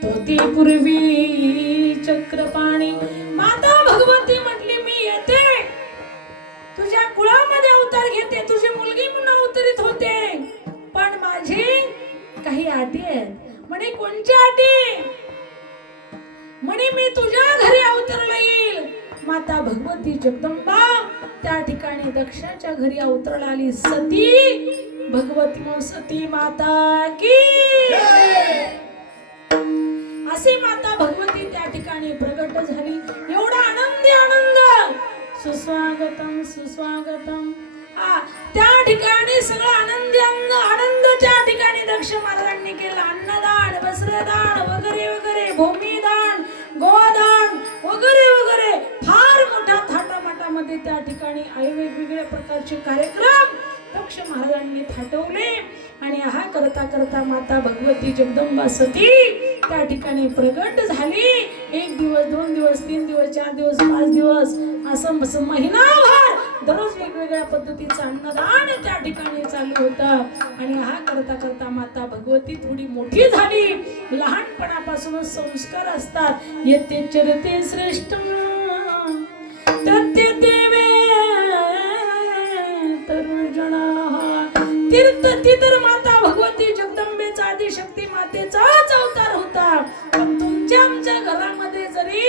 तो ती पूर्वी चक्रपाणी. माता भगवती म्हटली मी येते तुझ्या कुळामध्ये अवतार घेते तुझी मुलगी म्हणून अवतरित होते पण माझी काही अटी आहेत. म्हणे कोणत्या अटी. म्हणे मी तुझ्या घरी अवतरला येईल. माता भगवती जगदंबा त्या ठिकाणी दक्षाच्या घरी अवतरला आली. सती भगवती मग सती माता की असे माता भगवती त्या ठिकाणी प्रगट झाली. एवढा आनंदी आनंद सुस्वागतम सुस्वागतम. त्या ठिकाणी सगळं आनंदी आनंद त्या ठिकाणी दक्ष महाराजांनी केला. अन्नदान वस्त्रदान वगैरे वगैरे भूमिदान गोदान वगैरे वगैरे फार मोठ्या थाटामाटामध्ये त्या ठिकाणी वेगवेगळ्या प्रकारचे कार्यक्रम दक्ष महाराजांनी थाटवले. आणि हा करता करता माता भगवती जगदंबा सती त्या ठिकाणी प्रगट झाली. 1 दिवस 2 दिवस 3 दिवस 4 दिवस 5 दिवस असं महिनाभर दररोज वेगवेगळ्या पद्धतीचं अन्नदान त्या ठिकाणी चालू होतं. आणि हा करता करता माता भगवती थोडी मोठी झाली. लहानपणापासूनच संस्कार असतात. येते चरते श्रेष्ठ तत्ते देवे तरुजना तीर्थ ती तर माता भगवती जगदंबेचा आदिशक्ती मातेचाच अवतार होता. पण तुमच्या आमच्या घरामध्ये जरी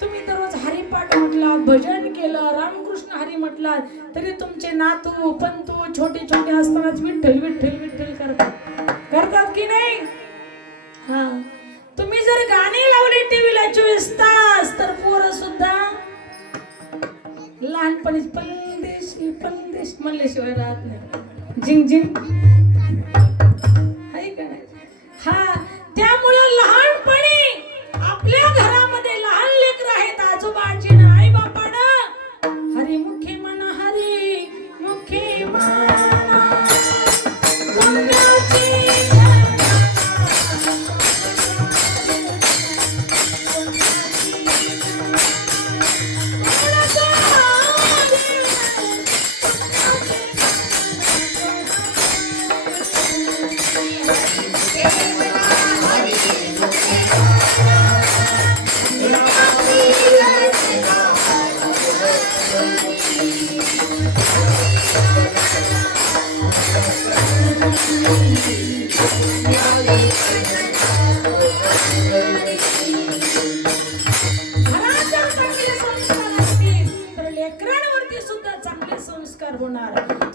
तुम्ही दररोज हरिपाठ म्हटलात भजन केलं रामकृष्ण हरी म्हटलात तरी तुमचे नातू पंतू छोटे छोटे असतानाच विठ्ठल विठ्ठल विठ्ठल करतात की नाही. हा तुम्ही जर गाणी लावली टीव्हीला 24 तास तर पोरं सुद्धा लहानपणी परदेशी परदेश म्हणल्याशिवाय राहत नाही. जिंग जिंग आहे का नाही. हा त्यामुळे लहानपणी आपल्या घरामध्ये लहान लेकर आहेत आजोबाजी ना आई बापानं हरी मुखी म्हणा हरी मुखी म्हणा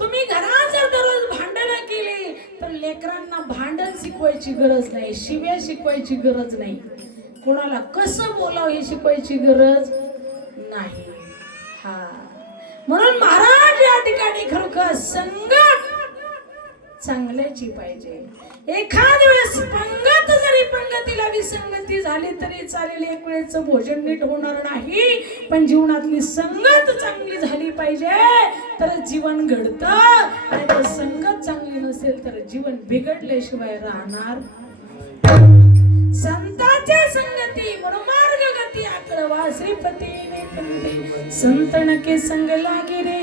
तुम्ही घरात जर दररोज भांडणं केली तर लेकरांना भांडण शिकवायची गरज नाही. शिव्या शिकवायची गरज नाही. कोणाला कसं बोलावं हे शिकवायची गरज नाही. हा म्हणून महाराज या ठिकाणी खरोखर संकट चांगल्याची पाहिजे. एखाद वेळेस पंगतीला विसंगती झाली तरी चालेल, एक वेळेचं भोजन नीट होणार नाही, पण जीवनातली संगत चांगली झाली पाहिजे तर जीवन घडतं. आणि जर संगत चांगली नसेल तर जीवन बिघडल्याशिवाय राहणार. संतांच्या संगती मनोमार्ग गती आकळवा श्रीपती संतन के संग लागे रे.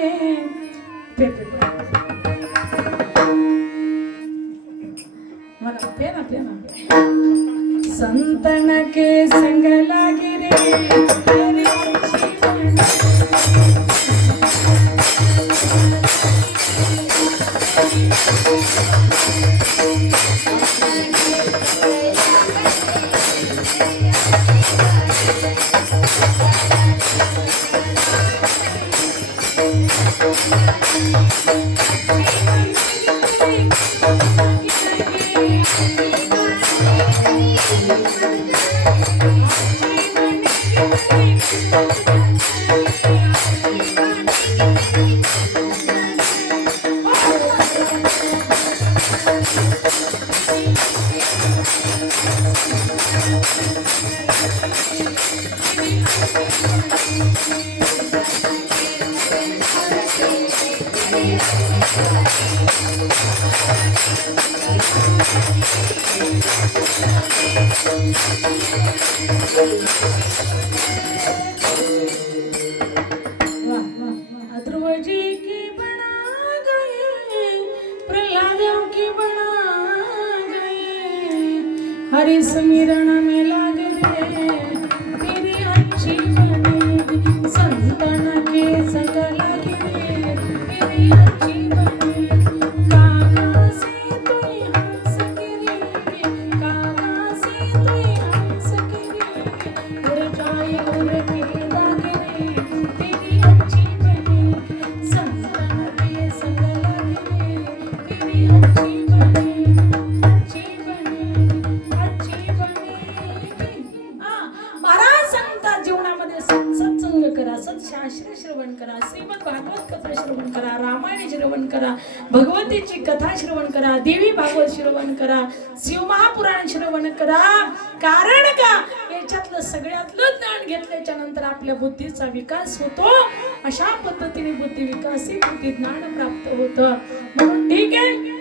मला पेना संतन के संग लागे रे तेरे जीवन. ध्रुवजी की बना गए, प्रहलादों की बना गए, हरि समीरण में लाग गए तेरी अच्छी बनेगी. संतन के संग लागे तेरी अच्छी बनेगी. कागा से तू हंस गिरेगी, कागा से तू हंस गिरेगी, उड़ जाए उड़ के लागे तेरी अच्छी बनेगी. संतन के संग लागे तेरी अच्छी बनेगी, अच्छी बनेगी. महाराज सांगतात जीवनामध्ये सत्संग करा, सत्शास्त्र श्रवण करा, श्रीमद भागवत कथा श्रवण करा, रामायण श्रवण करा, भगवतीची कथा श्रवण करा, देवी भागवत श्रवण करा, शिवमहापुराण श्रवण करा. कारण का याच्यातलं सगळ्यातलं ज्ञान घेतल्याच्या नंतर आपल्या बुद्धीचा विकास होतो. अशा पद्धतीने बुद्धी विकासित होती, ज्ञान प्राप्त होतं. म्हणून ठीक आहे,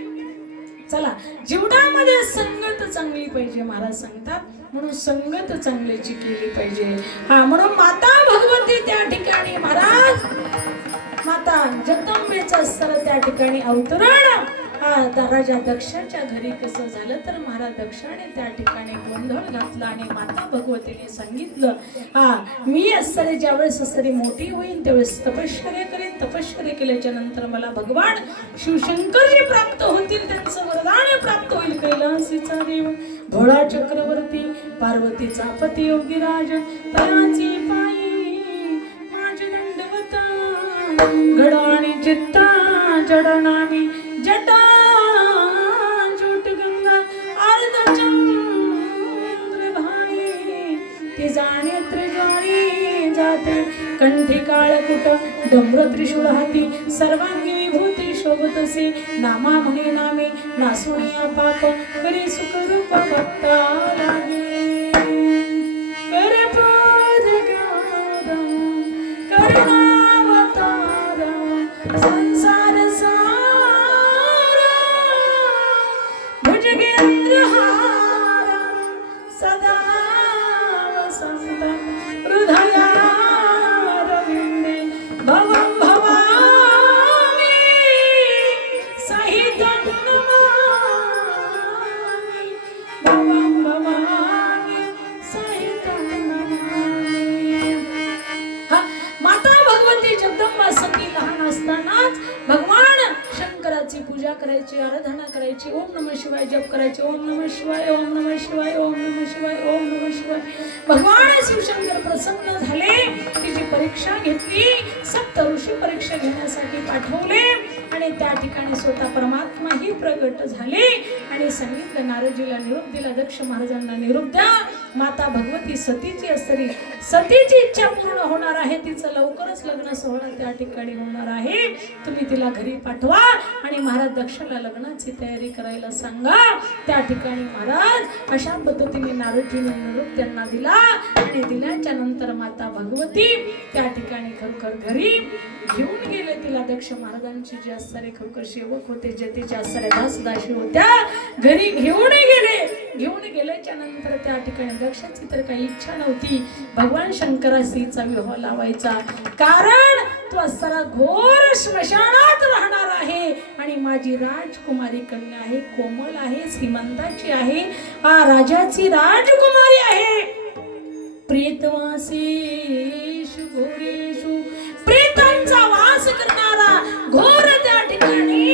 चला जीवनामध्ये संगत चांगली पाहिजे महाराज सांगतात. म्हणून संगत चांगल्याची केली पाहिजे. म्हणून माता भगवती त्या ठिकाणी महाराज माता जगदंबेचं असतं त्या ठिकाणी अवतरण. राजा दक्षाच्या घरी कसं झालं तर महाराज दक्षाने त्या ठिकाणी गोंधळ घातला आणि माता भगवतीने सांगितलं मी असणारी ज्यावेळेस असणारी मोठी होईल त्यावेळेस तपश्चर्या करेन. तपश्चर्या केल्याच्या नंतर मला भगवान शिवशंकरजी प्राप्त होतील, त्यांचं वरदान प्राप्त होईल. कैलासीचा देव भोळा चक्रवर्ती, पार्वतीचा पती योगीराज, तयाची पायी माझे दंडवता, घड आणि चित्ता जडनामी जटा जूट गंगा अर्ध चंद्र भाई, ती जाणे त्रिज्वाळी जाते कंठी काळकुट डम्र त्रिशूळ हाती, सर्वांगी विभूती शोभतसे नामा म्हणे नामे नासुनिया पाप करी सुख रूप भक्ता लागे. करे प्रोदगार करुणावतार संसार सदा वसंत हृदया रविंदे भवं भवामी सहित नमामि, भवं भवामी सहित नमामि. माता भगवती जगदंबा सती लहान असतानाच भगवान शंकराची पूजा करायची, आराधना करायची, ओम नमः शिवाय जप करायचे, ओम नमः शिवाय, ओम नमः शिवाय, ओम नमः शिवाय, ओम नमः शिवाय. भगवान शिवशंकर प्रसन्न झाले, तिची परीक्षा घेतली, सप्त ऋषी परीक्षा घेण्यासाठी पाठवले आणि त्या ठिकाणी स्वतः परमात्मा ही प्रगट झाले आणि सांगितलं नारदजीला निरोप दिला, दक्ष महाराजांना निरोप द्या माता भगवती सतीची असरी सतीची इच्छा पूर्ण होणार आहे. तिचं लवकरच लग्न सोहळा त्या ठिकाणी होणार आहे. तुम्ही तिला घरी पाठवा आणि महाराज दक्षला लग्नाची तयारी करायला सांगा. त्या ठिकाणी महाराज अशा पद्धतीने नारदजीने निरोप त्यांना दिला आणि दिल्याच्या नंतर माता भगवती त्या ठिकाणी खरोखर घरी घेऊन गेले तिला. दक्ष महाराजांची जे असणारे खरोखर सेवक होते, जे तिच्या असणाऱ्या दासदासी होत्या, घरी घेऊन गेल्याच्या नंतर त्या ठिकाणी दक्षाची तर काही इच्छा नव्हती भगवान शंकराशीचा विवाह लावायचा. कारण तो असणारा घोर स्मशानात राहणार आहे आणि माझी राजकुमारी कन्या आहे, कोमल आहे, श्रीमंताची आहे, राजाची राजकुमारी आहे. प्रीतवासीषु घोरेषु प्रेतांचा वास करणारा, घोर त्या ठिकाणी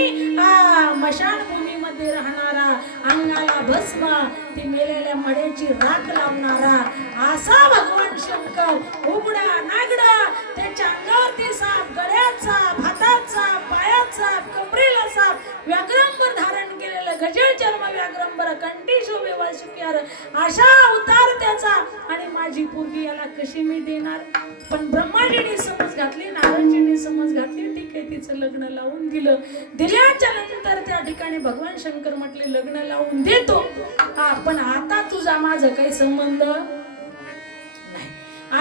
मशानभूमीमध्ये राहणारा, अंगाला भस्म ती मेलेल्या मड्याची राख लावणारा असा भगवान शंकर उघडा नागडा, त्याच्या अंगावरती साप, गळ्यात साप, हातात साप, पायात साप, कमरेला साप, व्याघ्रंबर धारण केलेलं, गजळ चर्म व्याघ्रंबर, कंठी शोभे वासुक्यार, अशा अवतार त्याचा. आणि माझी पोरगी याला कशी मी देणार? पण ब्रह्माजीने समज घातली, नारायणजीने समज घातली. ठीक आहे, तिचं लग्न लावून दिलं. दिल्याच्या नंतर त्या ठिकाणी भगवान शंकर म्हटले लग्न लावून देतो, पण आता तुझा माझा काही संबंध नाही.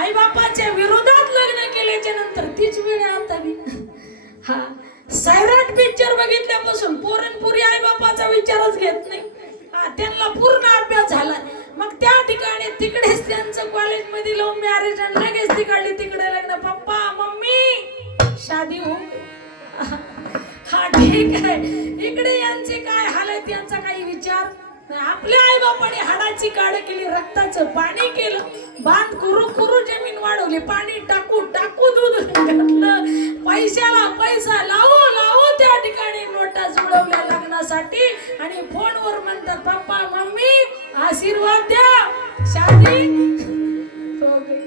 आई बापाच्या विरोधात लग्न केल्याच्या नंतर तीच वेळ आता मी सैराट पिक्चर बघितल्यापासून पोरनपुरी आई बापाचा विचारच घेत नाही. त्यांना पूर्ण अभ्यास झाला. मग त्या ठिकाणी तिकडेच त्यांचं कॉलेजमध्ये लव्ह मॅरेज आणि लगेच तिकडले तिकडे लग्न. पप्पा मम्मी शादी हो ठीक आहे. इकडे यांचे काय हाल आहेत, यांचा काही विचार. आपल्या आई बापाने हाडाची काढ केली, रक्ताचं पाणी केलं, बांध करू करू जमीन वाढवली, पाणी टाकू टाकू दूध घातलं, पैशाला पैसा लावू लावू त्या ठिकाणी नोटा जुळवल्या लग्नासाठी. आणि फोनवर म्हणतात पप्पा मम्मी आशीर्वाद द्या, शादी हो गई.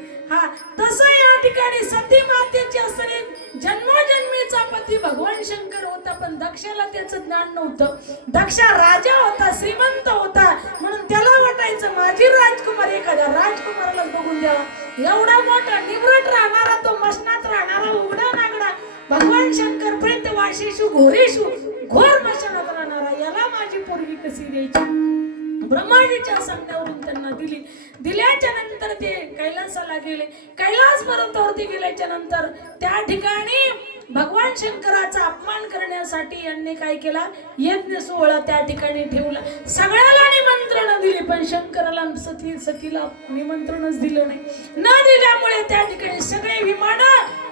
तसं या ठिकाणी सती मातेची असणे जन्मोजन्मीचा पती भगवान शंकर होता, पण दक्षाला त्याचं ज्ञान नव्हतं. दक्ष राजा होता, श्रीमंत होता, म्हणून त्याला वाटायचं माझी राजकुमारी एखाद्या राजकुमाराला बघून द्यावा. एवढा मोठा निवृत्त राहणारा, तो मशनात राहणारा, उघडा नागडा भगवान शंकर प्रेत वाशीषु घोरेषु घोर मशनात राहणारा, याला माझी पोरगी कशी द्यायची? ब्रह्माजीच्या सांगण्यावरून त्यांना दिली. दिल्याच्या नंतर ते कैलासाला गेले. कैलास पर्वतावरती गेल्याच्या नंतर त्या ठिकाणी भगवान शंकराचा अपमान करण्यासाठी यांनी काय केला, यज्ञ सोहळा त्या ठिकाणी ठेवला. सगळ्याला निमंत्रण दिली, पण शंकराला सतीला निमंत्रणच दिलं नाही. न दिल्यामुळे त्या ठिकाणी सगळे विमान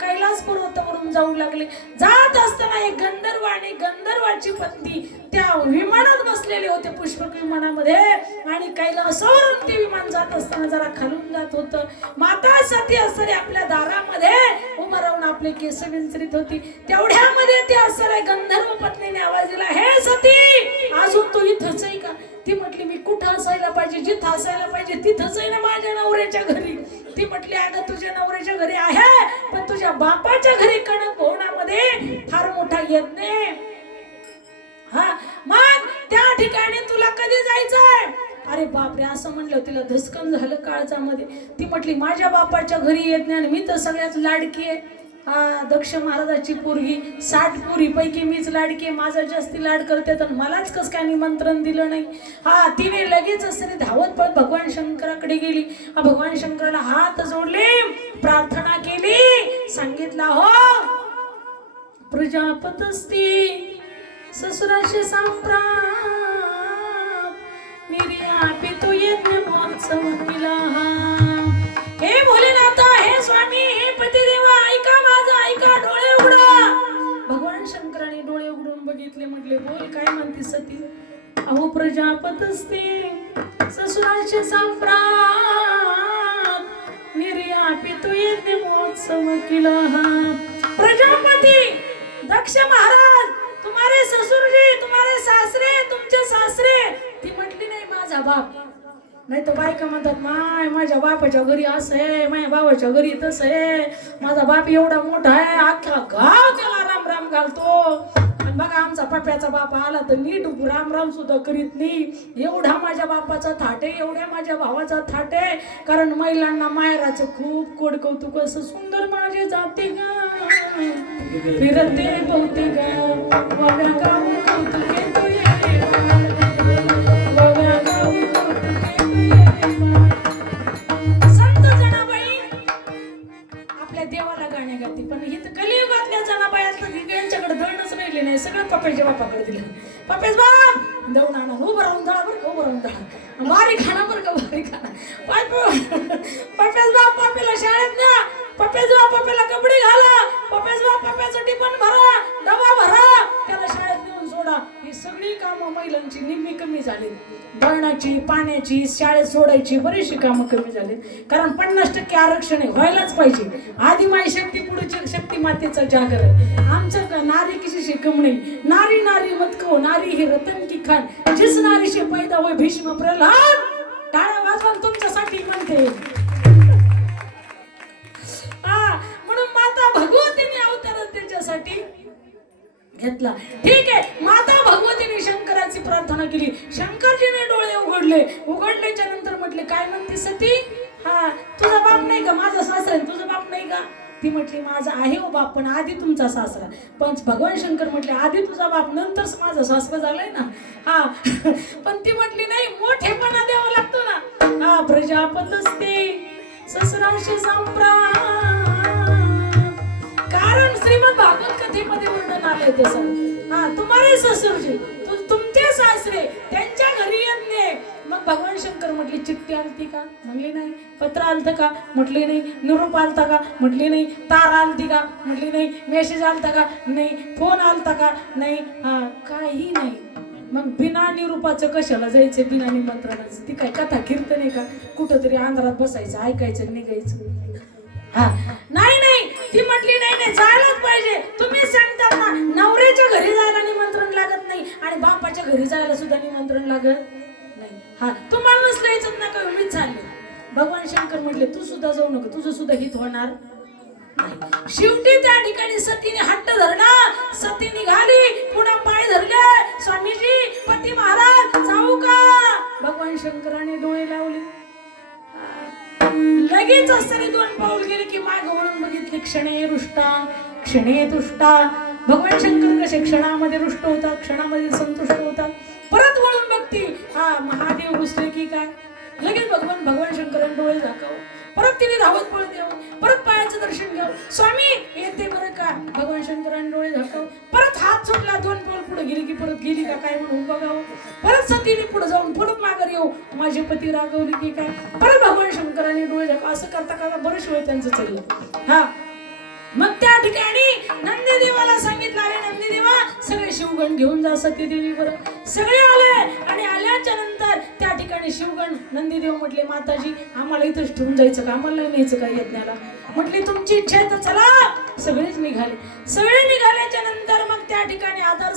कैलास पर्वतावरून जाऊ लागले. जात असताना एक गंधर्व आणि गंधर्वाची पत्नी त्या विमानात बसलेले होते, पुष्पक विमानामध्ये. आणि कैलासावरून ते विमान जात असताना जरा खालून जात होतं. माता सती असणारी आपल्या दारामध्ये उभं राहून आपले केस विंचरीत होती. तेवढ्यामध्ये ते असणाऱ्या गंधर्व पत्नीने आवाज दिला, हे सती अजून तू इथंच आहे का? ती म्हटली मी कुठं असायला पाहिजे, जिथं असायला पाहिजे तिथंच आहे ना, माझ्या नवऱ्याच्या घरी. ती म्हटली अगं तुझ्या नवऱ्याच्या घरी आहे, पण तुझ्या बापाच्या घरी कणक भवनामध्ये फार मोठा यज्ञ आहे. मग त्या ठिकाणी तुला कधी जायचंय? अरे बापरे, असं म्हणलं तिला धसकन झालं काळजामध्ये. ती म्हटली माझ्या बापाच्या घरी येत नाही, मी तर सगळ्यात लाडकी आहे. दक्ष महाराजाची पोरगी 60 पोरी पैकी मीच लाडकी, माझा जास्ती लाड करते, तर मलाच कस काय निमंत्रण दिलं नाही? तिने लगेच असं धावत पळत भगवान शंकराकडे गेली. भगवान शंकराला हात जोडले, प्रार्थना केली, सांगितलं हो प्रजापतस्ती ससुराशी संप्राप निर्यापी तो यज्ञ महोत्सव केला. हे भोलेनाथा, हे स्वामी, हे पतिदेवा, ऐका माझा, ऐका, डोळे उघडा. भगवान शंकराने डोळे उघडून बघितले, म्हटले बोल काय म्हणते सती? अहो प्रजापतस्ते ससुराशी संप्राप निर्यापी तो यज्ञ महोत्सव केला. प्रजापती दक्ष महाराज, तुम्हारे ससुर जी, तुम्हारे सासरे, तुमचे सासरे. ती म्हटली नाही माझा बाप. नाही तर बायका म्हणतात माय माझ्या बापाच्या घरी असं आहे, माझ्या बाबाच्या घरी तसं आहे, माझा बाप एवढा मोठा आहे, अख्खा गाव त्याला राम राम घालतो. आणि बघा आमचा पप्याचा बाप आला तर नीट राम राम सुद्धा करीत नाही. एवढा माझ्या बापाचा थाट आहे, एवढ्या माझ्या भावाचा थाट आहे. कारण महिलांना मायराचं खूप कोड कौतुक. असं सुंदर माझे जाते गा फिरते बहुते गा वव्या गाव कौतुके तुये वव्या गाव कौतुके तुये. संत जनाबाई आपल्या देवाला गाणे गाते. पण ही तर कलियुगातल्या जनाबाई असतात यांच्याकडे दळणच राहिले नाही. सगळं पप्याच्या बापाकडे दिलं. पप्याच बाप दळून आणा, उभं राहून दळा बरं का, उभं राहून दळा, बारी खाना बरं का, बारी खाना. पप्याच बाप पप्याला शाळेत न्या, पप्याच बाप पप्याला कपडे घाला, पप्याच बाप पप्याचं टिफन भरा, डबा भरा, त्याला शाळेत नेऊन सोडा. ही सगळी कामं महिलांची निम्मी कमी झाली. दळणाची, पाण्याची, शाळेत सोडायची बरीचशी कामं कमी झाली. कारण 50% आरक्षण व्हायलाच पाहिजे. आधी माई शक्ती पुढे शक्ती मातेचा जागर आहे. आमचं का नारी किसी कम नाही. नारी नारी मत कहो, नारी ही रतन की खान, जिस नारी से पैदा हुए भीष्म प्रल्हाद. टाळ्या वाजवा तुमच्यासाठी म्हणते. म्हणून माता भगवतीने अवतार त्याच्यासाठी घेतला. ठीक आहे, माता भगवतीने शंकराची प्रार्थना केली. शंकरजीने डोळे उघडले. उघडल्याच्या नंतर म्हटले काय म्हणते सती, हा तुझा बाप नाही का, माझा सासरा आहे, तुझा बाप नाही का. ती म्हटली माझा आहे हो बाप, पण आधी तुमचा सासरा. पण भगवान शंकर म्हटले आधी तुझा बाप नंतर माझा सासरा झालाय ना. हा पण ती म्हटली नाही, मोठेपणा द्यावा लागतो ना. हा प्रजापतस्ते ससराशी संप्राम. कारण श्रीमद भागवत कथेमध्ये वर्णन आले तसं. हा तुम्हारे ससुरजी तुमचे सासरे त्यांच्या घरी येत. मग भगवान शंकर म्हटले चिठ्ठी आलती का, म्हणले नाही. पत्र आलतं का, म्हटले नाही. निरोप आलता का, म्हटले नाही. तार आलती का, म्हटली नाही. मेसेज आलता का, नाही. फोन आलता का, नाही. हा काही नाही. मग बिना निरूपाचं कशाला जायचं, बिना निमंत्रणाचं. ती काय कथा कीर्तन आहे का, कुठंतरी अंधारात बसायचं, ऐकायचं, निघायचं. हा नाही नाही, ती म्हटली नाही नाही जायलाच पाहिजे. तुम्ही सांगता ना नवऱ्याच्या घरी जायला निमंत्रण लागत नाही आणि बापाच्या घरी जायला सुद्धा निमंत्रण लागत नाही. हा तुम्हाला नसल्याच नका, मीच चालले. भगवान शंकर म्हटले तू सुद्धा जाऊ नको, तुझं सुद्धा हित होणार नाही. शेवटी त्या ठिकाणी सतीने हट्ट धरला. सती निघाली, पुन्हा पाय धरले. स्वामीजी पती महाराज जाऊ का. भगवान शंकराने डोळे लावले. लगेच असताना 2 पाऊल गेले की माग वळून बघितले. क्षणे रुष्टा क्षणे तुष्टा. भगवान शंकर कसे क्षणामध्ये रुष्ट होतात, क्षणामध्ये संतुष्ट होतात. परत वळून बघते, हा महादेव घुसले की काय. लगेच भगवान शंकरांनी डोळे झाकाव. परत तिने धावत पळत येऊ, परत पायाचं दर्शन घ्यावं. स्वामी येते बरं का. भगवान शंकरांनी डोळे झाकाव. परत हात सुटला, 2 पाऊल पुढे गेली की परत गेली का काय म्हणून बघावं. परत सतीने पुढे जाऊन परत माघार येऊ, माझे पती रागवली की काय. परत भगवान शंकरांनी डोळे झाकाव. असं करता करता बरेच वेळ त्यांचं चाललं. हा मग त्या ठिकाणी नंदीदेवाला सांगितलं, अरे नंदीदेवा सगळे शिवगण घेऊन जा सतीदेवी बरं. सगळे आले आणि आल्याच्या नंतर त्या ठिकाणी शिवगण नंदीदेव म्हटले माताजी आम्हाला इथंच ठेवून जायचं का, आम्हाला न्यायचं का यज्ञाला. म्हटली तुमची इच्छा आहे तर चला. सगळेच निघाले. सगळे निघाल्याच्या नंतर मग त्या ठिकाणी आदर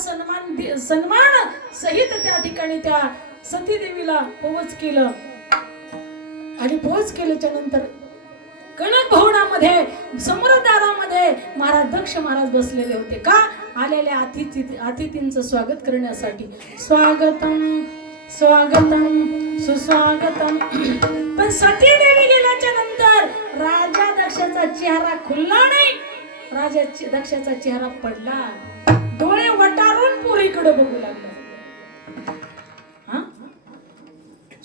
सन्मान सहित त्या ठिकाणी त्या सतीदेवीला पोच केलं. आणि पोच केल्याच्या नंतर कनक भवनामध्ये समोरदारामध्ये महाराज दक्ष महाराज बसलेले होते. का आलेल्या अतिथींचं स्वागत करण्यासाठी. स्वागतम स्वागतम सुस्वागतम. पण सती देवी गेल्याच्या नंतर राजा दक्षाचा चेहरा खुलला नाही, राजा दक्षाचा चेहरा पडला. डोळे वटारून पुरीकडे बघू लागले. हा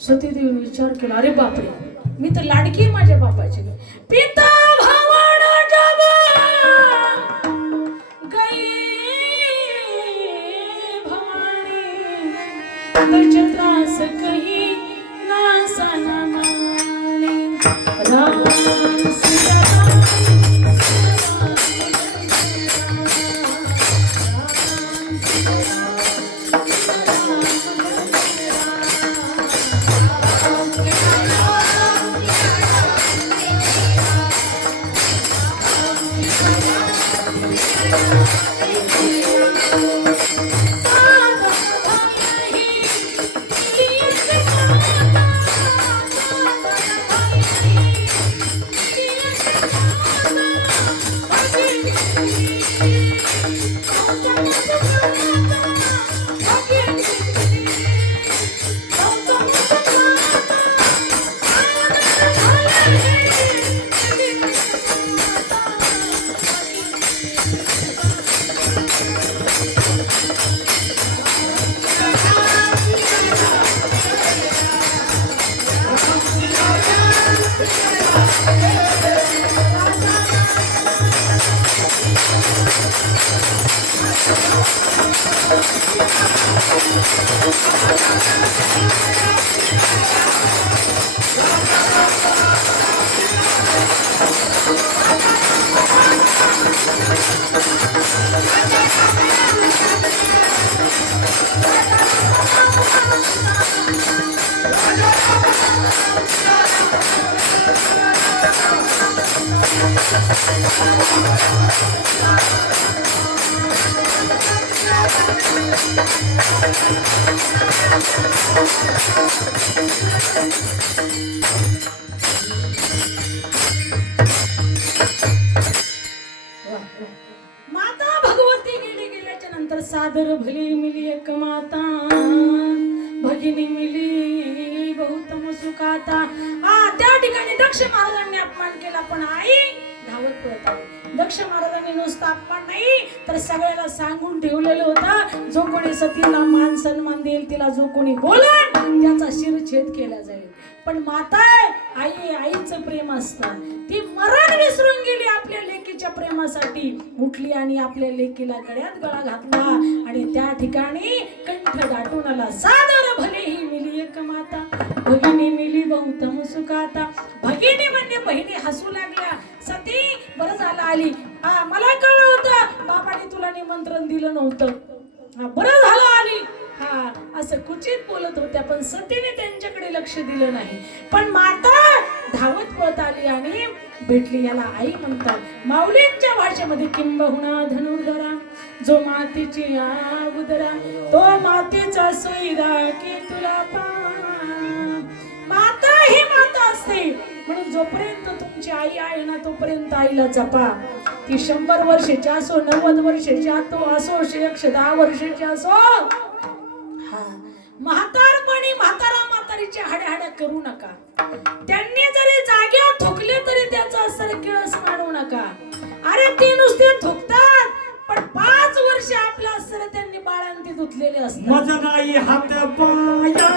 सती देवी विचार केला, अरे बापरे मी तर लाडकी आहे माझ्या बापाची. पिता भवन जब गई भवानी तुझ त्रास कही ना सना मानी. राम सीताराम माता भगवती गेल्याच्या नंतर सादर भली मिली एक माता भगिनी मिली बहुतम सुखाता. त्या ठिकाणी दक्ष महाराजांनी अपमान केला पण आई धावत पळत आली. दक्ष महाराजांनी नुसता अपमान नाही तर सगळ्याला सांगून ठेवलेलं होतं जो कोणी सतीला मान सन्मान देईल तिला जो कोणी बोलल त्याचा शिरछेद केला जाईल. पण माता आई आईचं प्रेम असतं. ती मरण विसरून गेली आपल्या लेकीच्या प्रेमासाठी उठली आणि आपल्या लेकीला गळ्यात गळा घातला आणि त्या ठिकाणी कंठ दाटून आला. सादर भले ही मिली एक माता भगिनी मिली बहुतम सुखाता. भगिनी म्हणजे बहिणी हसू लागल्या. सती बरं झालं आली. मला कळलं होतं बाबांनी तुला निमंत्रण दिलं नव्हतं. बरं झालं आली. असं कुचित बोलत होत्या पण सतीने त्यांच्याकडे लक्ष दिलं नाही. पण माता धावत पळत आली आणि भेटली. याला आई म्हणतात. माऊलींच्या भाषेमध्ये किंबहुना धनुर्धरा जो मातीची उदरा तो मातीचा सोयरा की तुला पा. माता ही माता असते म्हणून जोपर्यंत तुमची आई आहे ना तोपर्यंत आईला जपा. ती 100 वर्षाची असो 90 वर्षाची असो 110 वर्षाची असो. म्हातारपणी म्हातारीच्या हाड्या करू नका. त्यांनी जरी जाग्यावर थुकले तरी त्याचा असर किळस मानू नका. अरे ते नुसते थुकतात पण 5 वर्ष आपलं असर त्यांनी बाळांती धुतलेले असतात. माझा नाही हात पाया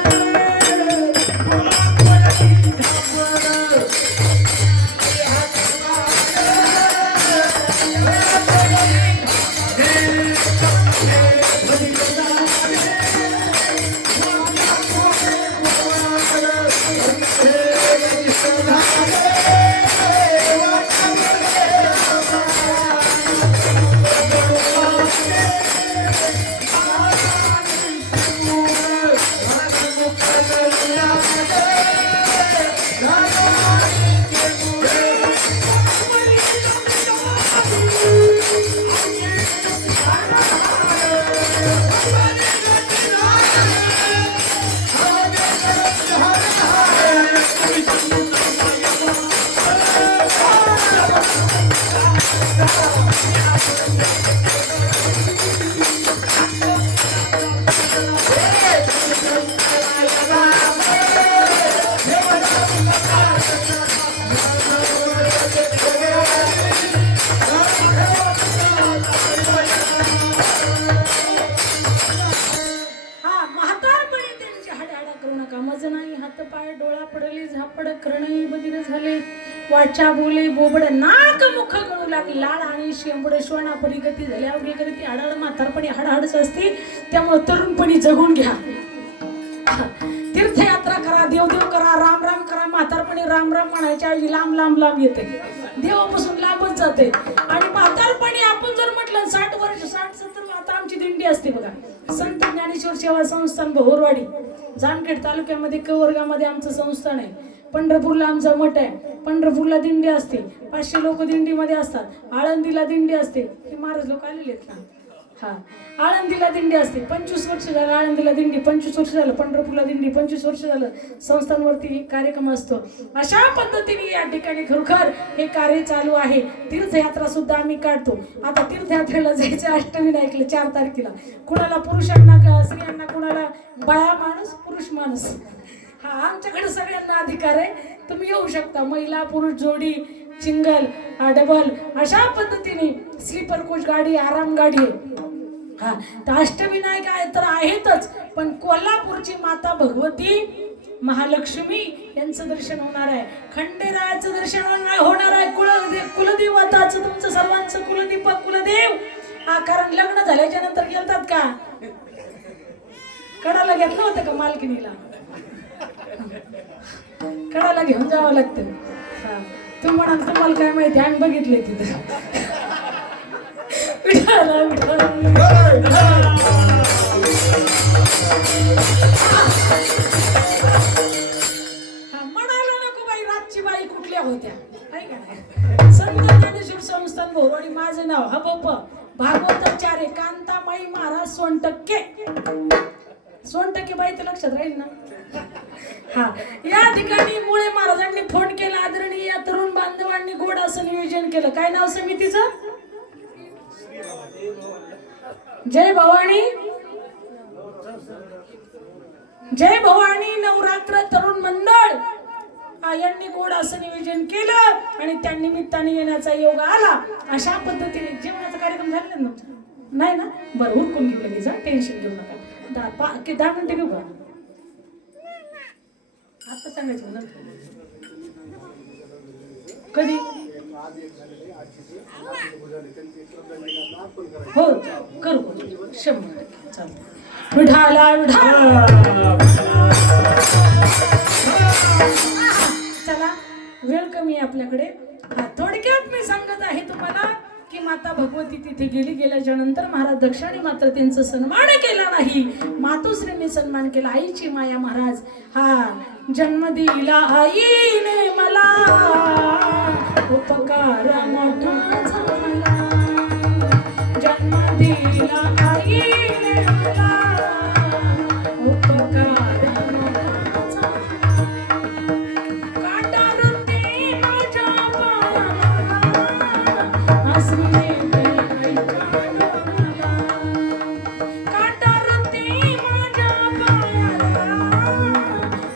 वाचा बोले बोबड नाक मुख गळू लागले. लाळ आणि शेंबड श्वानापरी गती झाली. अवघी गती ती हाडाड म्हातारपणी हाडाहाडच असते. त्यामुळे तरुणपणी जगून घ्या. तीर्थयात्रा करा देवदेव करा राम राम करा. म्हातारपणी राम राम म्हणायच्या ऐवजी लांब लांब लांब येते देवापासून लांबच जाते. आणि म्हातारपणी आपण जर म्हटलं 60 वर्ष 60-70 आता आमची दिंडी असते बघा. संत ज्ञानेश्वर सेवा संस्थान भोरवाडी जामखेड तालुक्यामध्ये कवरगामध्ये आमचं संस्थान आहे. पंढरपूरला आमचा मठ आहे. पंढरपूरला दिंडी असते. 500 लोक दिंडीमध्ये असतात. आळंदीला दिंडी असते. हे महाराज लोक आलेले आहेत ना. आळंदीला दिंडी असते. 25 वर्ष झालं आळंदीला दिंडी. 25 वर्ष झालं पंढरपूरला दिंडी. 25 वर्ष झालं संस्थांवरती कार्यक्रम असतो. अशा पद्धतीने या ठिकाणी खरोखर हे कार्य चालू आहे. तीर्थयात्रा सुद्धा आम्ही काढतो. आता तीर्थयात्रेला जायचं अष्टविनायकला 4 तारखेला. कुणाला पुरुषांना स्त्रियांना कुणाला बाया माणूस पुरुष माणूस आमच्याकडे सगळ्यांना अधिकार आहे. तुम्ही येऊ शकता. महिला पुरुष जोडी सिंगल डबल अशा पद्धतीने स्लीपर कोच गाडी आराम गाडी आहे. तर अष्टविनायक आहे तर आहेतच पण कोल्हापूरची माता भगवती महालक्ष्मी यांचं दर्शन होणार आहे. खंडेरायाचं दर्शन होणार आहे. कुलदेवताचं तुमचं सर्वांचं कुलदीपक कुलदेव. कारण लग्न झाल्याच्या नंतर गेलतात का कडाला घेतलं होतं का मालकिनीला? कडाला घेऊन जावं लागतं. हा, तू म्हणाल तुम्हाला काय माहिती, आम्ही बघितले तिथं. विठाला विठाला म्हणायला नको बाई, रातची बाई कुठल्या होत्या आहे का नाही? संत ज्ञानेश्वर संस्थान भोरवाडी, माझं नाव हबप, भागवताचार्य कांताबाई महाराज सोनटक्के. सोनटक्के बाई तर लक्षात राहील ना. हा, या ठिकाणी मुळे महाराजांनी फोन केला. आदरणीय या तरुण बांधवांनी गोड असं नियोजन केलं. काय नाव समितीचं? जय भवानी, जय भवानी नवरात्र तरुण मंडळ यांनी गोड असं नियोजन केलं आणि त्या निमित्ताने येण्याचा योग आला. अशा पद्धतीने जेवणाचा कार्यक्रम झाला ना? नाही ना? बरं, उरकून घेऊ लगेच, टेन्शन घेऊ नका. 10 मिनिटं घेऊ का? आता सांगायचं ना कधी? हो, करू 100% चालतं. विठाला विठाला. चला, वेळ कमी आहे आपल्याकडे. थोडक्यात मी सांगत आहे तुम्हाला की माता भगवती तिथे गेल्याच्या नंतर महाराज दक्षाने मात्र त्यांचा सन्मान केला नाही. मातोश्रीने सन्मान केला. आईची माया महाराज. हा, जन्म दिला आईने मला, उपकार मोठा झाला. जन्म दिला आईने मला, उपकार मोठा झाला. काटा रुंदी माझ्या पायाला, हसले ते आईच्या डोळ्याला. काटा रुंदी माझ्या पायाला,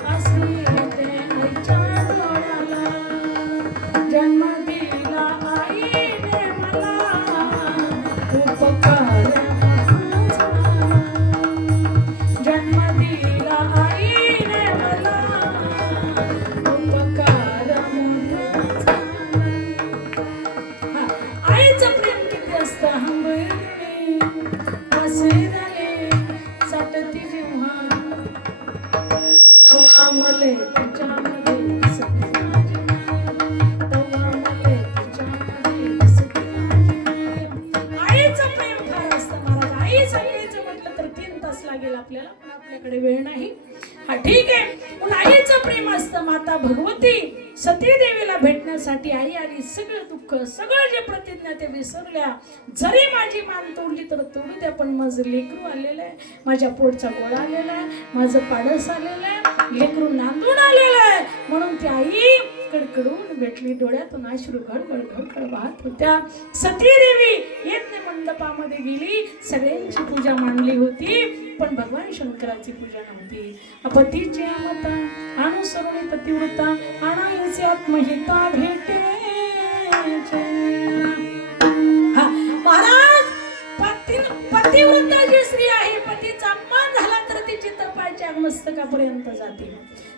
हसले ते आईच्या डोळ्याला. जन्म दिला आईने मला, उपकार मोठा झाला. जन्म दिला आईने मला, उपकार मोठा झाला. हा, आईचं प्रेम किती असतं हंबरणे, असे झाले साठती जेव्हा, तेव्हा मले तुझ्यामध्ये दिसते माझी माया. तेव्हा मले तुझ्यामध्ये दिसते माझी माया. आईचं प्रेम फार असतं महाराज. आई सांगायचं म्हटलं तर 3 तास लागेल आपल्याला, पण आपल्याकडे वेळ नाही. हा, ठीक आहे. पण आईचं प्रेम असतं. माता भगवती सती देवीला भेटण्यासाठी आई आली. सगळं दुःख, सगळं जे प्रतिज्ञा ते विसरल्या. जरी माझी मान तोडली तर तोडू द्या, पण माझं लेकरू आलेलं आहे, माझ्या पोटचा गोळा आलेला आहे, माझं पाडस आलेलं आहे, लेकरू नांदून आलेलं आहे. म्हणून ती आई कडकडून भेटली. डोळ्यातून अश्रू घडघड घडघड वाहत होत्या. सती देवी यज्ञ मंडपामध्ये गेली. सगळ्यांची पूजा मांडली होती, पण भगवान शंकराची पूजा नव्हती. पतीची मता अनुसरणी पतिव्रता, आणायचे आत्महिता भेटे. हा, महाराज, पतिव्रता जी स्त्री आहे, पतीचा अपमान झाला तर तिची तपाच्या मस्तकापर्यंत जाते.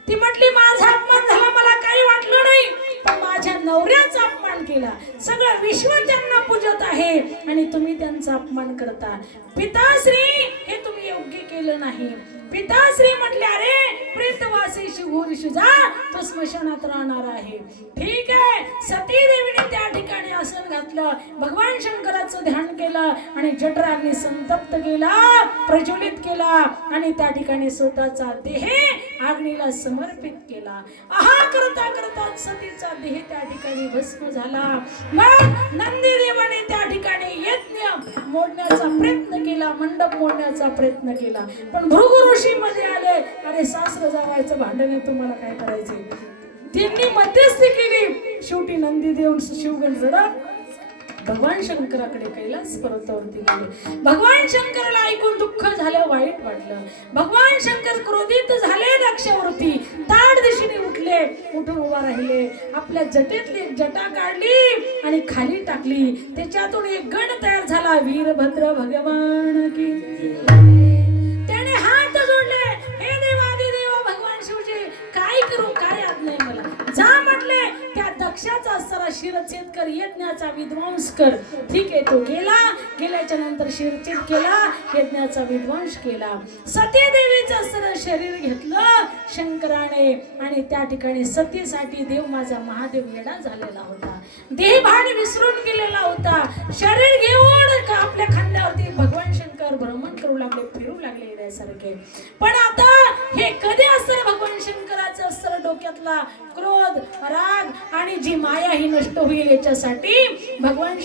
ती म्हटली, माझा अपमान झाला, मला काही वाटलं नाही, पण माझ्या नवऱ्याचा अपमान केला. सगळं विश्व त्यांना पूजत आहे आणि तुम्ही त्यांचा अपमान करता. पिताश्री, हे तुम्ही योग्य केलं नाही. पिताश्री म्हटले, अरे प्रेतवासीशी घोरीशी जा, तो स्मशानात राहणार आहे. ठीक आहे. सती देवीने त्या ठिकाणी आसन घातलं, भगवान शंकराचं ध्यान केलं आणि जठराग्नी संतप्त केला, प्रज्वलित केला आणि त्या ठिकाणी स्वतःचा देह अग्नीला समर्पित केला. आहा करता करता सतीचा देह त्या ठिकाणी भस्म झाला. मग नंदीदेवाने त्या ठिकाणी यज्ञ मोडण्याचा प्रयत्न केला, मंडप मोडण्याचा प्रयत्न केला, पण भृगु ऋषी मध्ये आले. अरे सासर जावायचं भांडण आहे, तुम्हाला काय करायचंय? त्यांनी मध्यस्थी केली. शेवटी नंदीदेव शिवगण रडत भगवान शंकराकडे कैलास पर्वतावरती गेले. भगवान शंकराला ऐकून दुःख झालं, वाईट वाटलं. भगवान शंकर क्रोधित झाले दक्षावरती. ताड दिशेने उठले, उठून उभा राहिले. आपल्या जटेतली एक जटा काढली आणि खाली टाकली. त्याच्यातून एक गण तयार झाला. वीरभद्र भगवान की. त्याने हात जोडले, हे देवा भगवान शिवजी, काय करू, काय आज्ञा आहे मला? जा म्हटले. त्या दक्षाचा असणारा शिरच्छेद कर, यज्ञाचा विध्वंस कर. ठीक आहे, तो गेल्याच्या नंतर शिरच्छेद केला, यज्ञाचा विध्वंस केला. सती देवीचं सरळ शरीर घेतलं शंकराने आणि त्या ठिकाणी सतीसाठी देव माझा महादेव येडा झालेला होता. देहभान विसरून गेलेला होता. शरीर घेऊन का आपल्या खांद्यावरती भगवान शंकर भ्रमण करू लागले, फिरू लागले येण्यासारखे. पण आता हे कधी असतं भगवान शंकराचं असतं डोक्यातला क्रोध, राग आणि जी माया ही नष्ट होईल याच्यासाठी भगवान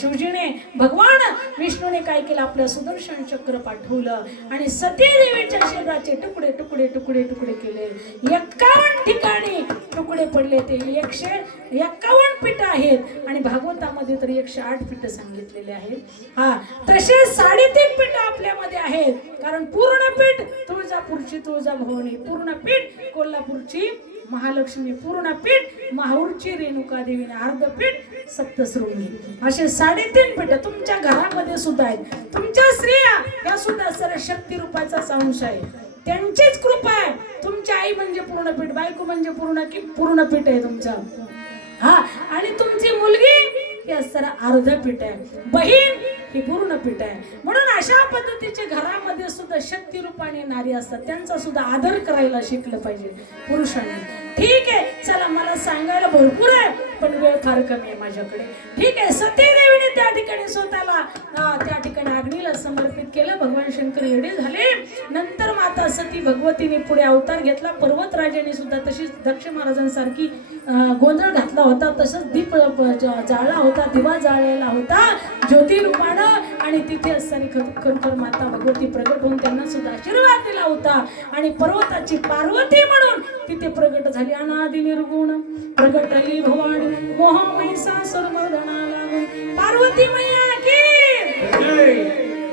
शिवजीने भगवान विष्णूने काय केलं, आपलं सुदर्शन चक्र पाठवलं आणि सती देवीच्या शरीराचे तुकडे तुकडे तुकडे तुकडे केले. 51 ठिकाणी तुकडे पडले. ते 151 पीठ आहेत आणि भागवतामध्ये तर 108 पीठ सांगितलेले आहेत. हा, तसे 3.5 पीठ आपल्यामध्ये आहेत. कारण पूर्ण पीठ तुळजापूरची तुळजाभवानी, पूर्ण पीठ कोल्हापूरची महालक्ष्मी, पूर्ण पीठ माहूरची रेणुका देवी, अर्धपीठ सप्तशृंगी, असे 3.5 पीठ तुमच्या घरामध्ये सुद्धा आहेत. तुमच्या स्त्रिया या सुद्धा सर शक्ती रूपाचाच अंश आहे. त्यांचीच कृपा आहे. तुमची आई म्हणजे पूर्ण पीठ, बायको म्हणजे पूर्ण पीठ आहे तुमचं. हा, आणि तुमची मुलगी ही असताना अर्ध पीठ आहे, बहीण ही पूर्ण पीठ आहे. म्हणून अशा पद्धतीचे घरामध्ये सुद्धा शक्ती रूपाने नारी असतात, त्यांचा सुद्धा आदर करायला शिकलं पाहिजे पुरुषांनी. ठीक आहे, चला, मला सांगायला भरपूर आहे पण वेळ फार कमी आहे माझ्याकडे. ठीक आहे, सती देवीने त्या ठिकाणी स्वतःला त्या ठिकाणी अग्नीला समर्पित केलं. भगवान शंकर येडे झाले. नंतर माता सती भगवतीने पुढे अवतार घेतला. पर्वतराजाने सुद्धा तशीच दक्ष महाराजांसारखी गोंधळ घातला होता, तसंच दीप जाळला होता, दिवा जाळलेला होता ज्योती रूपानं. आणि तिथे असताना खरोखर माता भगवती प्रगट होऊन त्यांना सुद्धा आशीर्वाद दिला होता आणि पर्वताची पार्वती म्हणून तिथे प्रगट झाली. अनादि निर्गुण प्रगटली भवानी, मोह महिषासुर मर्दना लागून पार्वती मैया की.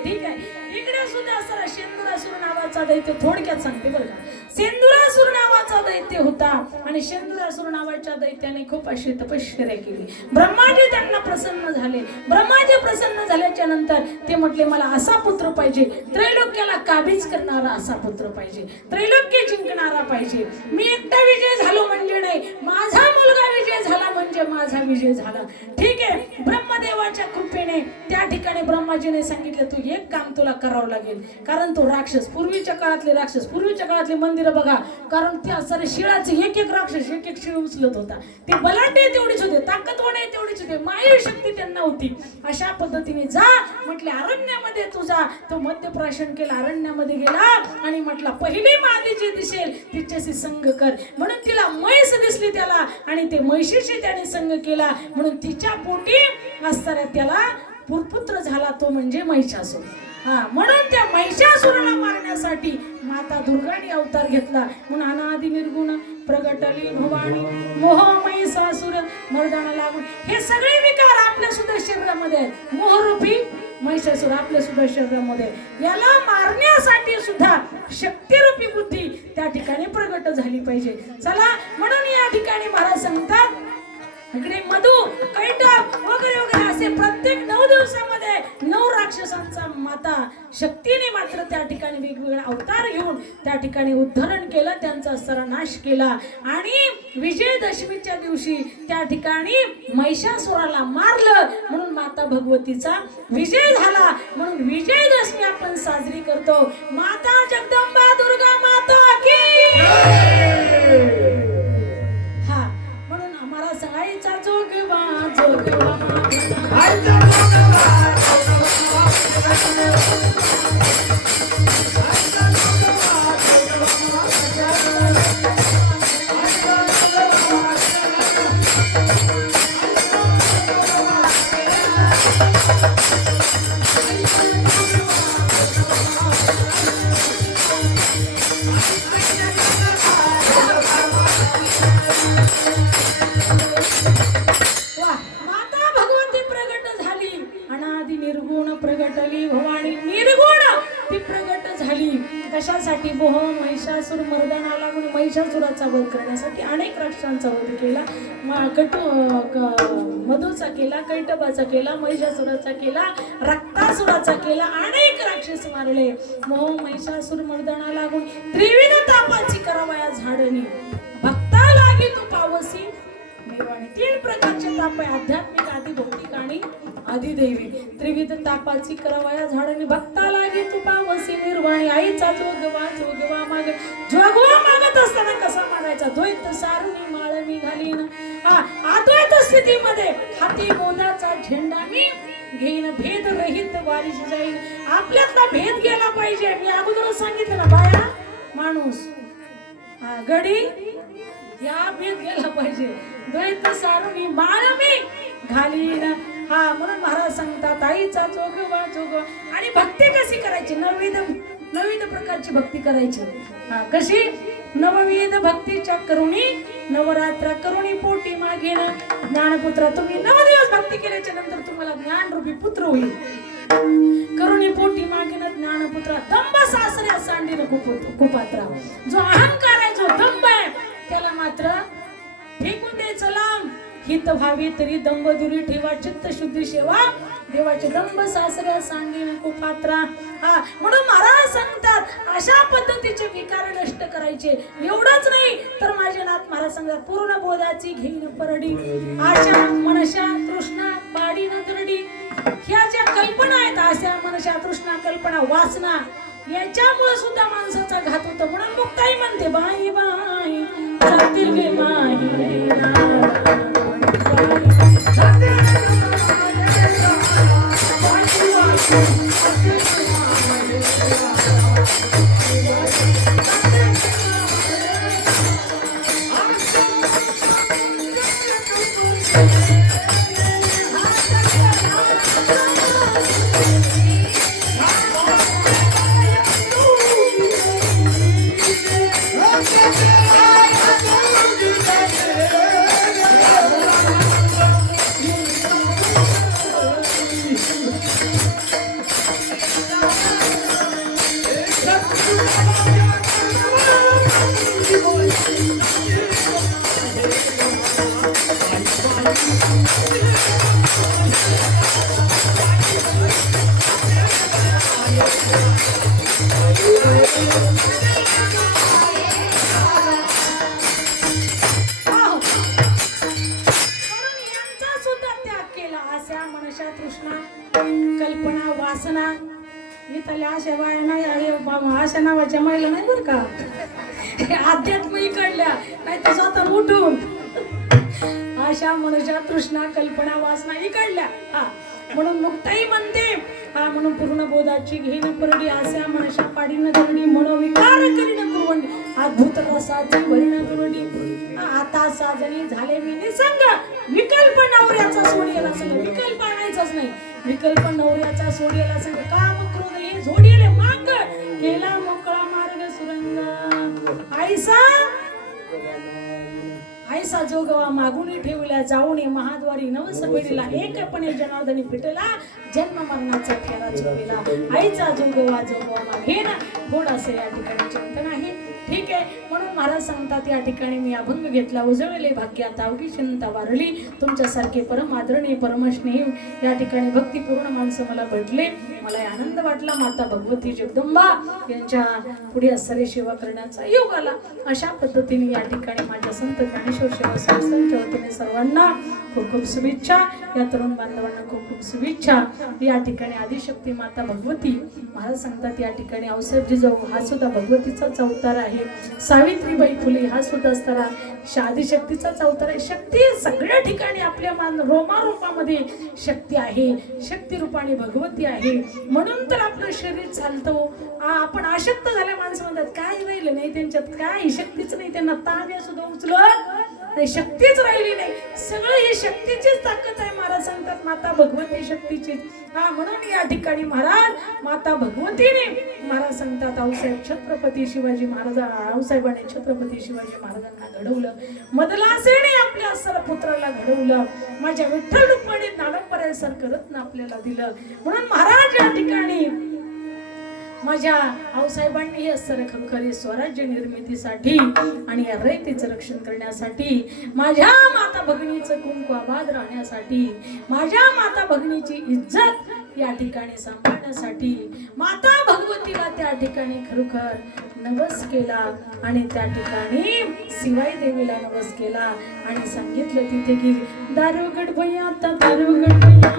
ठीक आहे, इकडे सुद्धा असं शेंदुरासुर नावाचा दैत्य, थोडक्यात सांगते बरं का. शेंदुरासुर नावाचा दैत्य होता आणि शेंदुरासुर नावाच्या दैत्याने खूप अशी तपश्चर्या केली. ब्रह्माजी त्यांना प्रसन्न झाले. ब्रह्माजी प्रसन्न झाल्याच्या नंतर ते म्हटले, मला असा पुत्र पाहिजे, त्रैलोक्याला काबीज करणारा असा पुत्र पाहिजे, त्रैलोक्य जिंकणारा पाहिजे. मी एकटा विजय झालो म्हणजे नाही, माझा मुलगा विजय झाला म्हणजे माझा विजय झाला. ठीक आहे, ब्रह्मदेवाच्या कृपेने त्या ठिकाणी ब्रह्माजीने सांगितलं, तू एक काम तुला करावं लागेल. कारण तो राक्षस, पूर्वीच्या काळातले मंदिर बघा, कारण त्या सारे शिळाचे एक राक्षस एक शिळ उचलत होता. ते बलाढ्य तेवढीच होते, ताकदवान तेवढीच होते, मायी शक्ती त्यांना होती. अशा पद्धतीने जा म्हटले, अरण्यामध्ये तुझा तो मध्यप्राशन केला. अरण्यामध्ये गेला आणि म्हटला, पहिली मादी जी दिसेल तिच्याशी संग कर. म्हणून तिला म्हैस दिसली त्याला आणि ते म्हैशीशी त्याने संग केला. म्हणून तिच्या पोटी असताना त्याला पुत्र झाला, तो म्हणजे महिषासूर. हा, म्हणून त्या महिषासुराला मारण्यासाठी माता दुर्गाने अवतार घेतला. म्हणून अनादि निर्गुण प्रगटली भवानी, मोह महिषासुर मर्दाना लागून. हे सगळे विकार आपल्या सुद्धा शरीरामध्ये आहेत. मोहरूपी महिषासुर आपल्या सुद्धा शरीरामध्ये, याला मारण्यासाठी सुद्धा शक्तिरूपी बुद्धी त्या ठिकाणी प्रगट झाली पाहिजे. चला, म्हणून या ठिकाणी महाराज सांगतात, इकडे मधु, कैटभ वगैरे वगैरे असे प्रत्येक 9 दिवसामध्ये 9 राक्षसांचा माता शक्तीने मात्र त्या ठिकाणी वेगवेगळे अवतार घेऊन त्या ठिकाणी उद्धरण केलं, त्यांचा सर्वनाश केला. आणि विजयदशमीच्या दिवशी त्या ठिकाणी महिषासुराला मारलं. म्हणून माता भगवतीचा विजय झाला. म्हणून विजयदशमी आपण साजरी करतो. माता जगदंबा दुर्गा माता की. आईचा जोगवा जोगवा आईचा जोगवा प्रगटली भवानी, निर्गुण ती प्रगट झाली. कशासाठी? मोह महिषासुर मर्दना लागून महिषासुराचा वध करण्यासाठी अनेक राक्षसांचा वध केला. मधूचा केला, कैटभाचा केला, महिषासुराचा केला, रक्तासुराचा केला, अनेक राक्षस मारले. मोह महिषासुर मर्दना लागून त्रिविध तापाची करावया झाडणी, भक्ता लागी तू पावसी निर्वाणी. 3 प्रकारचे ताप आहे, आध्यात्मिक, आधी भौतिक आणि आदिदैवी. त्रिविध तापाची करावया झाडाने भक्ता लागे तू पावसी निर्वाणी. आईचा जोगवा मागत असताना कसा मागायचा? द्वैत सारुनी माळ मी घालीन, अद्वैत स्थितीमध्ये हाती मोदाचा झेंडा मी घेईन, भेद रहित वारीस जाईन. आपल्यातला भेद गेला पाहिजे. मी अगोदरच सांगितलं ना, बाया माणूस गडी या भेद गेला पाहिजे. द्वैत सारुनी माळ मी घालीन. म्हणून महाराज सांगतात आईचा जोगवा. आणि भक्ती कशी करायची? नवविध प्रकारची भक्ती करायची. कशी? नवविध भक्तीच्या करुणी नवरात्र करुणी पोटी मागेन ज्ञानपुत्रा. तुम्ही 9 दिवस भक्ती केल्याच्या नंतर तुम्हाला ज्ञानरूपी पुत्र होईल. करुणी पोटी मागेन ज्ञानपुत्रा. दंभ सासऱ्या सांडीन कुपात्रा. जो अहंकार आहे, जो दंभ आहे, त्याला मात्र फेकून द्यायचं लांब. हित व्हावी तरी दंभ दुरी ठेवा, चित्त शुद्धी सेवा देवाचे. दंभ सासऱ्या सांगीन कुपात्रा. म्हणून महाराज सांगतात अशा पद्धतीचे विकार नष्ट करायचे. एवढंच नाही तर माझे नाथ महाराज सांगतात पूर्ण बोधाची घेईन परडी. आशा मनशा तृष्णा पाडी न दरडी. ह्या ज्या कल्पना आहेत, आशा मनशा तृष्णा कल्पना वासना, याच्यामुळे सुद्धा माणसाचा घात होतो. म्हणून मुक्ताई म्हणते बाई बाई जाते गे माही. कल्पना वासना इथल्या आशा बाया नाही. आशा नावाच्या महिला नाही बरं का, अध्यात्म इकडल्या नाही तर स्वतः उठून आशा मनशा तृष्णा कल्पना वासना इकडल्या. म्हणून मुक्ताई म्हणते म्हणून पूर्ण बोधाची घेईन परडी. आशा मनशा पाडीन दरडी, मनोविकार करीन कुरवंडी. अद्भुत रसाची भरीन कुरवंडी. आता साजणी झाले मी निसंग. विकल्प नवऱ्याचा सोडियाला संग. विकल्प आणायचाच नाही. विकल्प नवऱ्याचा सोडियाला संग. काम क्रोध हे झोडिले मांग. केला मोकळा मार्ग सुरंग. आईसा जोगवा मागुनी ठेवल्या जाऊनी महाद्वारी. नवस पिढीला एकपणे जनार्दनी पिटला. जन्म मरणाचा फेरा चुकविला. आईचा जोगवा मागेन गोड असे या ठिकाणी चिंतन आहे. ठीक आहे. म्हणून महाराज सांगतात या ठिकाणी मी अभंग घेतला. उजळले भाग्यात अवघी चिंता वारली. तुमच्यासारखे परम आदरणीय परमस्नेही या ठिकाणी भक्तिपूर्ण माणसं मला भेटले. मला आनंद वाटला. माता भगवती जगदंबा यांच्या पुढे सरे सेवा करण्याचा योग आला. अशा पद्धतीने या ठिकाणी माझ्या संत ज्ञानेश्वर सेवा संस्थांच्या वतीने सर्वांना खूप खूप शुभेच्छा. या तरुण बांधवांना खूप खूप शुभेच्छा. या ठिकाणी आदिशक्ती माता भगवती महाराज सांगतात या ठिकाणी औसाहेबजी जाऊ हा सुद्धा भगवतीचाच अवतार आहे. सावित्रीबाई फुले हा सुद्धा असताना आदिशक्तीचाच अवतार आहे. शक्ती सगळ्या ठिकाणी आपल्या रोमारोपामध्ये शक्ती आहे. शक्ती रूपाने भगवती आहे. म्हणून तर आपलं शरीर चालतं. आपण अशक्त झाल्या माणसं म्हणतात काय राहिलं नाही त्यांच्यात, काय शक्तीच नाही. त्यांना तांब्या सुद्धा उचलत शक्तीच राहिली नाही. सगळं ही शक्तीचीच ताकद आहे. महाराज सांगतात माता भगवती शक्तीची. म्हणून या ठिकाणी महाराज माता भगवतीने महाराज सांगतात आऊसाहेब छत्रपती शिवाजी महाराज आऊसाहेबांनी छत्रपती शिवाजी महाराजांना घडवलं. मदलासेने आपल्या सरपुत्राला घडवलं. माझ्या विठ्ठल रुक्मिणी नाडंबऱ्यासारखं रत्न आपल्याला दिलं. म्हणून महाराज या ठिकाणी माझ्या आऊसाहेबांनी हे सरखंखरी स्वराज्य निर्मितीसाठी आणि या रयतेचं रक्षण करण्यासाठी, माझ्या माता भगिनीचं कुंकू आबाद राहण्यासाठी, माझ्या माता भगिनीची इज्जत या ठिकाणी सांभाळण्यासाठी माता भगवतीला त्या ठिकाणी खरोखर नवस केला आणि त्या ठिकाणी शिवाई देवीला नवस केला आणि सांगितलं तिथे की दारुगड भैया आता दारुगड भैया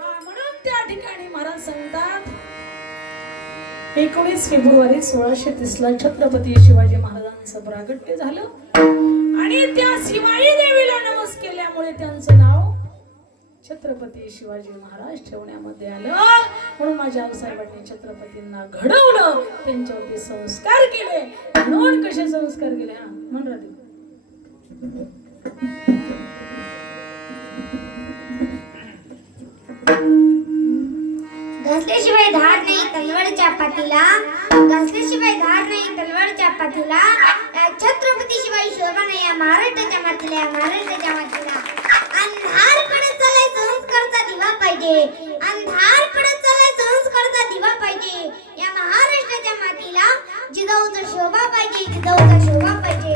म्हणून त्या ठिकाणी महाराज सांगतात 19 फेब्रुवारी 1630 ला छत्रपती शिवाजी महाराजांचं प्रागट्य झालं आणि त्या शिवाई देवीला नमस केल्यामुळे त्यांचं नाव छत्रपती शिवाजी महाराज ठेवण्यामध्ये आलं. म्हणून माझ्या आऊसाहेबांनी छत्रपतींना घडवलं, त्यांच्यावरती संस्कार केले. म्हणून कसे संस्कार केले हा म्हण राहते घासल्याशिवाय धार नाही तलवारच्या पाठीला, घासल्याशिवाय धार नाही तलवारच्या पाठीला. छत्रपती शिवाजी शोभा या महाराष्ट्राच्या मातीला, या महाराष्ट्राच्या मातीला. अंधार कडे चालाय संस्कारचा दिवा पाहिजे, अंधार कडे चालाय संस्कारचा दिवा पाहिजे. या महाराष्ट्राच्या मातीला जिजाऊचा शोभा पाहिजे, जिजाऊचा शोभा पाहिजे.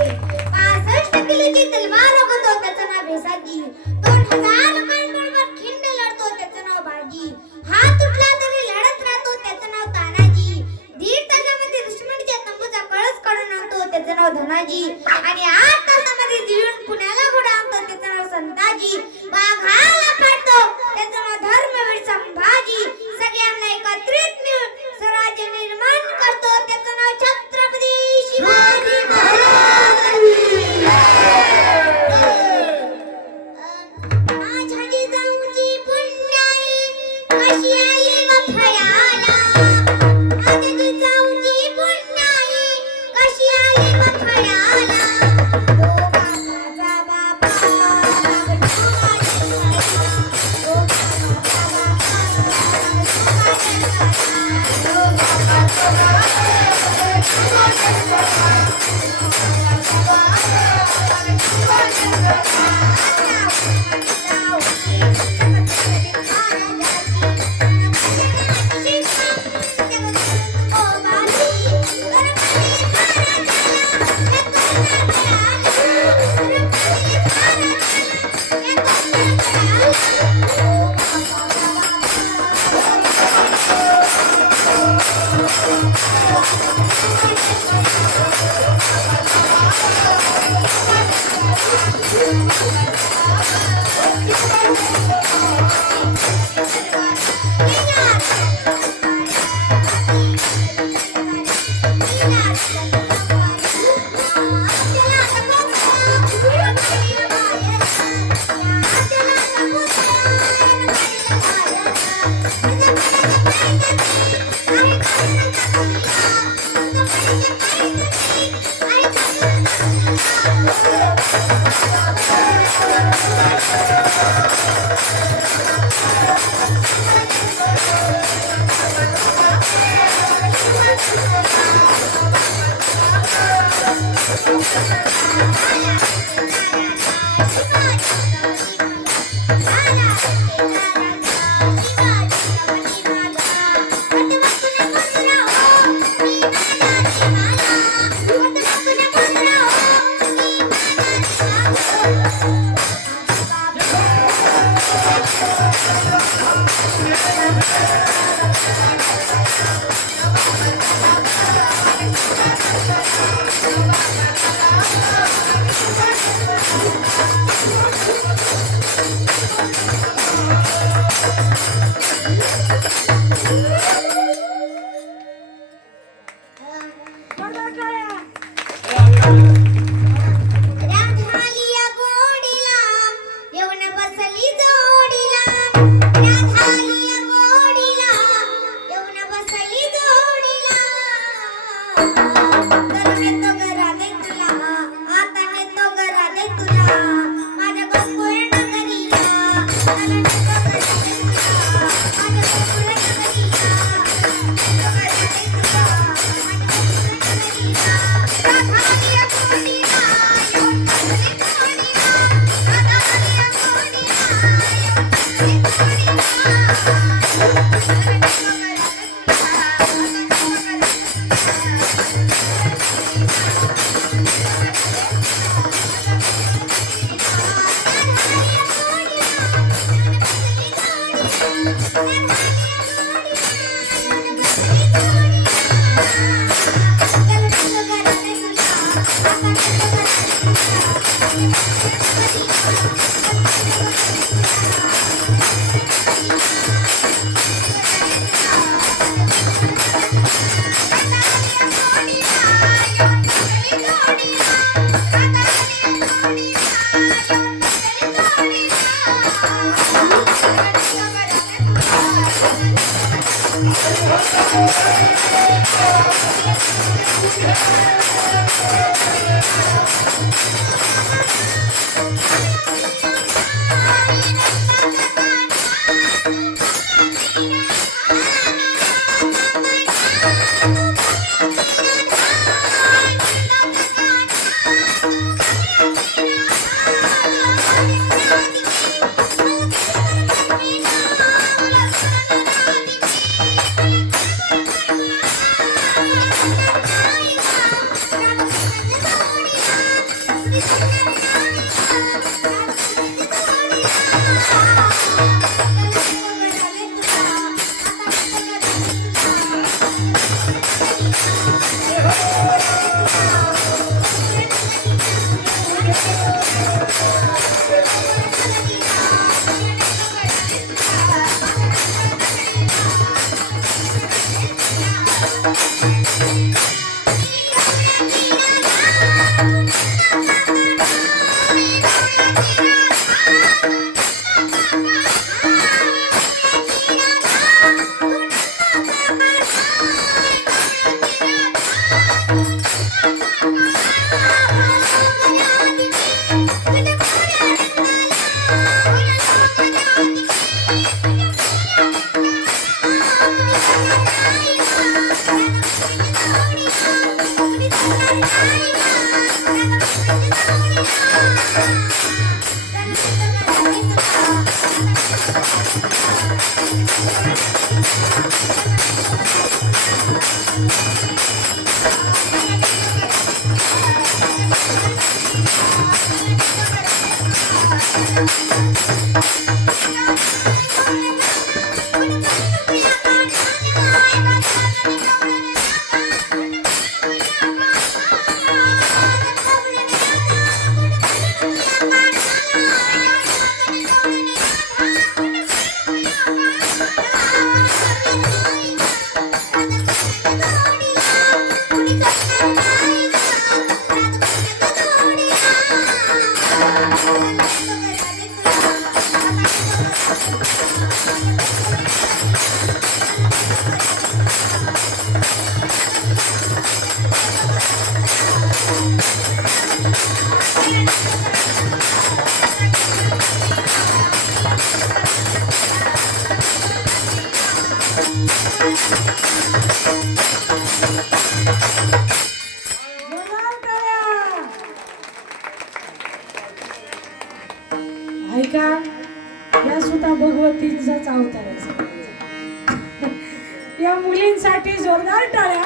65 किलोची तलवार ओढतो त्याचं नाव भेसाजी, 2000 लोकांबरोबर खिंड लढतो त्याचं नाव बाजी. हात तुटला तरी लढत राहतो त्याचं नाव तानाजी. 1.5 तासामध्ये दुश्मनाच्या तंबूचा कळस काढून आणतो त्याचं नाव धनाजी. आणि 8 तासामध्ये दिवून पुण्याला घोडा आणतो त्याचं नाव संताजी. वाघाला काढतो त्याचं नाव धर्मवीर संभाजी. सगळ्यांना एकत्रित मिळून स्वराज्य निर्माण करतो त्याचं नाव छत्रपती शिवाजी महाराज. माझ्या जिजाऊची पुण्याई कशी आली वफयाला, माझ्या जिजाऊची पुण्याई कशी आली वफयाला. ओ काकाचा बाबा ओ जोरदार टाळ्या. राधालिया गोडीला येऊन बसली जोडीला राधालिया गोडीला येऊन बसली जोडीला तर नेतो घरा दे तुला आता नेतो घरा दे तुला माझ्या गोकुळ नगरीला मला नेतो घरा दे तुला माझ्या गोकुळ नगरीला नेतो घरा दे तुला राधालिया गोडीला येऊन बसली जोडीला राधालिया गोडीला येऊन बसली जोरदार टाळ्या. ऐका, या सुद्धा भगवतीचाच अवतार आहे सगळ्यांचा. या मुलींसाठी जोरदार टाळ्या,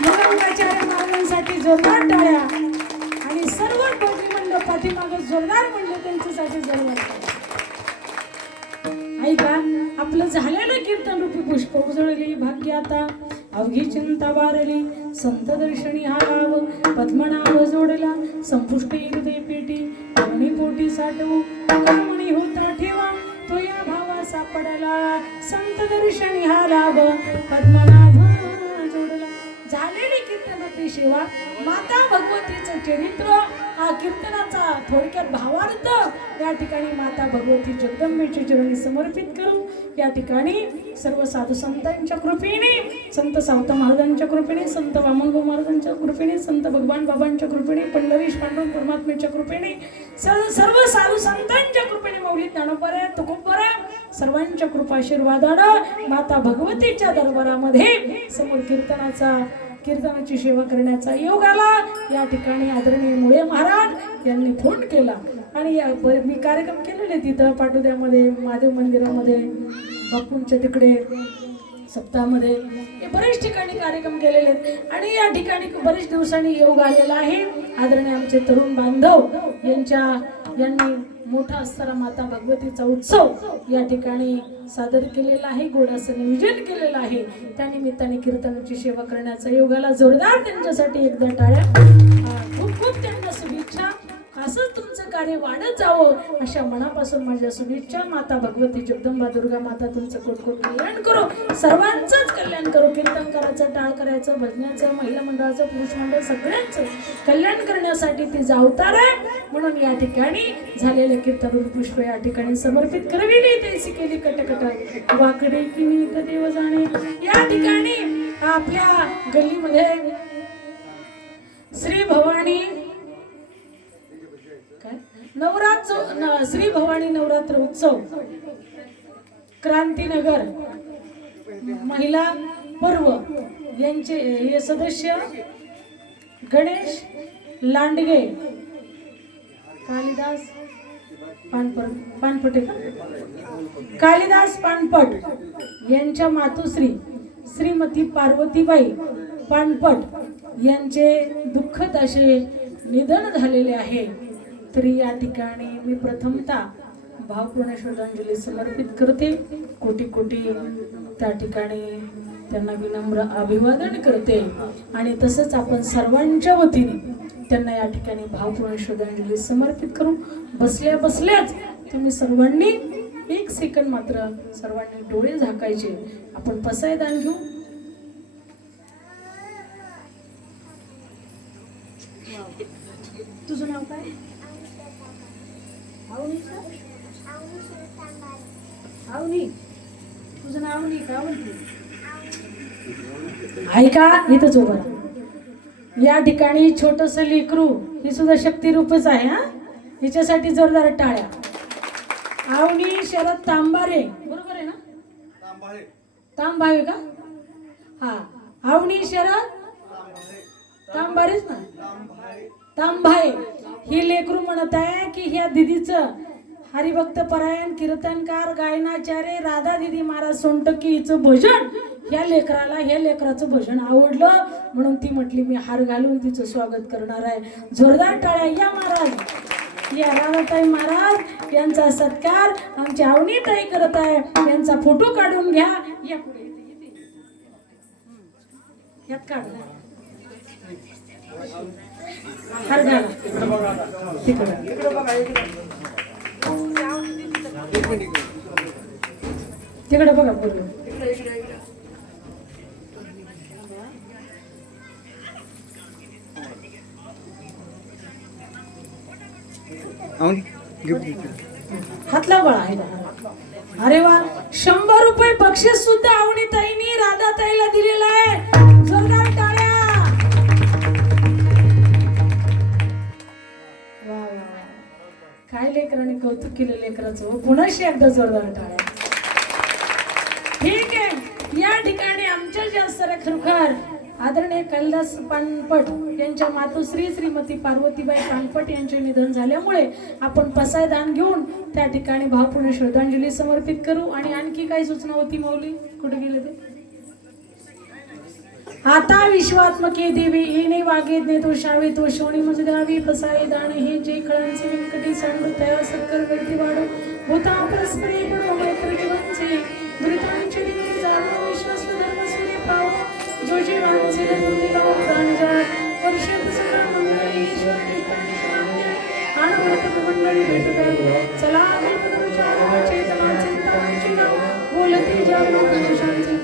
मुलांचार्य महाराजांसाठी जोरदार टाळ्या आणि सर्व भजनी मंडळ पाठीमागे जोरदार मंडळ त्यांच्यासाठी जोरदार टाळ्या. ऐका, आपलं झालेलं कीर्तन रूपी पुष्प उजळली भाग्य आता अवघी चिंता वारली संत दर्शनी हा लाभ पद्मनाभ जोडला संपुष्टी हृदय पेटी अग्नी पोटी साठवू कर्मणी होता ठेवा तो या भावा सापडला संत दर्शनी हा लाभ पद्मनाभ जोडला झालेली कीर्तनाची सेवा माता भगवतीचं चरित्र हा कीर्तनाचा थोडक्यात भावार्थ या ठिकाणी माता भगवती जगदंबेच्या चरणी समर्पित करू या ठिकाणी सर्व साधू संतांच्या कृपेने संत सावत महाराजांच्या कृपेने संत वामनभाऊ महाराजांच्या कृपेने संत भगवान बाबांच्या कृपेने पंढरीश पांडुरंग परमात्म्याच्या कृपेने सर्व साधू संतांच्या कृपेने मौलिक ज्ञानोबा तुकोबा सर्वांच्या कृपा आशीर्वादानं माता भगवतीच्या दरबारामध्ये समोर कीर्तनाची सेवा करण्याचा योग आला या ठिकाणी आदरणीय मुळे महाराज यांनी फोन केला आणि मी कार्यक्रम केलेले तिथं पाटोद्यामध्ये महादेव मंदिरामध्ये बापूंच्या तिकडे सप्ताहामध्ये हे बरेच ठिकाणी कार्यक्रम केलेले आहेत आणि या ठिकाणी बरेच दिवसांनी योग आलेला आहे आदरणीय आमचे तरुण बांधव यांनी मोठा असणारा माता भगवतीचा उत्सव या ठिकाणी सादर केलेला आहे गोडाचं नियोजन केलेलं आहे त्या निमित्ताने कीर्तनाची सेवा करण्याचा योगाला जोरदार त्यांच्यासाठी एकदा टाळ्या खूप खूप त्यांना शुभेच्छा असंच तुमचं कार्य वाढत जावं अशा मनापासून माझ्या शुभेच्छा माता भगवती जगदंबा दुर्गा माता तुमचं कोटकोट कल्याण करो सर्वांचंच कल्याण करो कीर्तनकाराचं टाळ करायचं भजनाचं महिला मंडळाचं पुरुष मंडळ सगळ्यांचं कल्याण करण्यासाठी ती जावतार आहे म्हणून या ठिकाणी झालेले कीर्तन पुष्प या ठिकाणी समर्पित करविली तेसी केली कटकट वाकडे की देव जाणे या ठिकाणी आपल्या गल्लीमध्ये श्री भवानी श्री भवानी नवरात्र उत्सव क्रांतीनगर महिला पर्व यांचे हे सदस्य गणेश लांडगे कालिदास पानपट यांच्या मातोश्री श्रीमती पार्वतीबाई पानपट यांचे दुःखद असे निधन झालेले आहे तरी या ठिकाणी मी प्रथमतः भावपूर्ण श्रद्धांजली समर्पित करते कोटी कोटी त्या ठिकाणी त्यांना विनम्र अभिवादन करते आणि तसंच आपण सर्वांच्या वतीने त्यांना या ठिकाणी भावपूर्ण श्रद्धांजली समर्पित करू बसल्याच तुम्ही सर्वांनी एक सेकंद मात्र सर्वांनी डोळे झाकायचे आपण पसायदान घेऊ तुझं नाव काय आवनी तुझं नाव नाही का ऐका इथंच उभं या ठिकाणी छोटस लेकरू ही सुद्धा शक्ती रूपच आहे हा हिच्यासाठी जोरदार टाळ्या आवनी शरद तांबारे बरोबर आहे ना तांबावे का हा आवनी शरद तांबारेच ना तांबाई ही लेकरू म्हणत आहे की ह्या दिदीचं हरिभक्त परायण कीर्तनकार गायनाचार्य राधा दिदी महाराज सोनटक्की हिचं भजन ह्या लेकराचं भजन आवडलं म्हणून ती म्हटली मी हार घालून तिचं स्वागत करणार आहे जोरदार टाळ्या या महाराज या राधाताई महाराज यांचा सत्कार आमची आवनीताई करत आहे यांचा फोटो काढून घ्या या पुढे यात काढ हार घाला तिकडे बघा पूर्ण हात लाव बाळा अरे वा 100 रुपये बक्षीस सुद्धा आवनीताईंनी राधाताईला दिलेला आहे जोरदार टाळ्या वा वा काय लेकरांनी कौतुक केलं लेकराचं पुन्हा एकदा जोरदार टाळ्या ठीक आहे या ठिकाणी आमच्या जास्त खरोखर आदरणीय कालिदास पानपट यांच्या मातोश्री श्रीमती पार्वतीबाई पानपट यांचे निधन झाल्यामुळे आपण पसायदान घेऊन त्या ठिकाणी भावपूर्ण श्रद्धांजली समर्पित करू आणि आणखी काही सूचना होती माऊली कुठे गेले ते आता विश्वात्मके देवी येणे वागेदने तो शावे तो शोणी मजदावी पसायदान हे जे कळांचे व्यंकटी सांडू तया सक्कर व्यक्ती वाढो होता परस्परे पडो मैत्र जीवनचे मृतांचे देवी जाणो विश्वास धर्म सूर्य पावो जोशी रामसेन ज्योतिराव प्राणजात वर्षेत सगळा मंडळी ईश्वर आणवत मंडळी भेटतात चला चेतना चिंता नाव बोलती जागृत शांती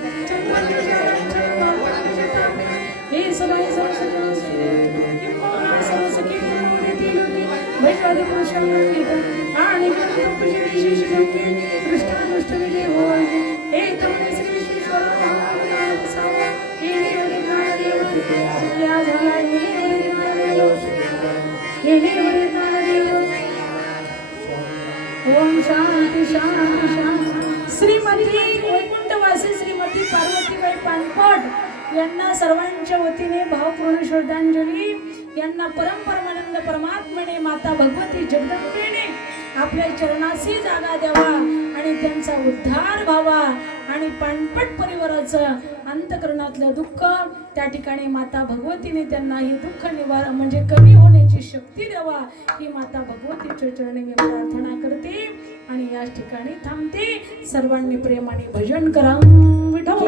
हे सगळे सरस्वती वैश्वादी पुरुषांनी आणि विशेष कृष्ण विजय होय हे तमने श्री विश्वेश्वर ओम शांती शांती शांती. श्रीमती वैकुंठवासी श्रीमती पार्वतीबाई पानपट यांना सर्वांच्या वतीने भावपूर्ण श्रद्धांजली. यांना परमानंद परमात्म्याने माता भगवती जगदंबेने आपल्या चरणाशी जागा द्यावा आणि त्यांचा उद्धार व्हावा आणि पानपट परिवाराचं अंतकरणातलं दुःख त्या ठिकाणी माता भगवतीने त्यांना हे दुःख निवारण म्हणजे कमी होण्याची शक्ती द्यावा ही माता भगवतीच्या चरणी मी प्रार्थना करते आणि याच ठिकाणी थांबते. सर्वांनी प्रेमाने भजन करा. विठो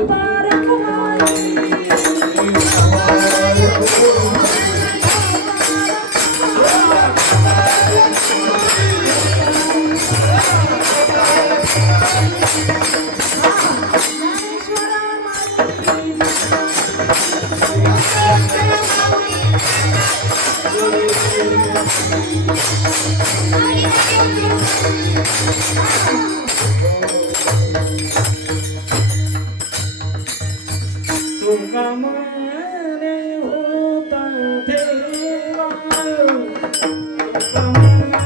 तुका माने होता देवा तुका माने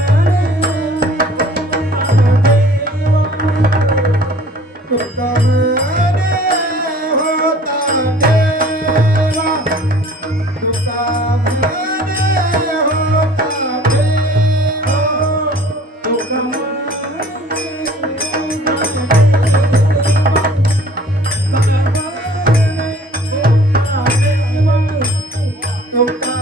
होता देवा तुका माने होता देवा तुका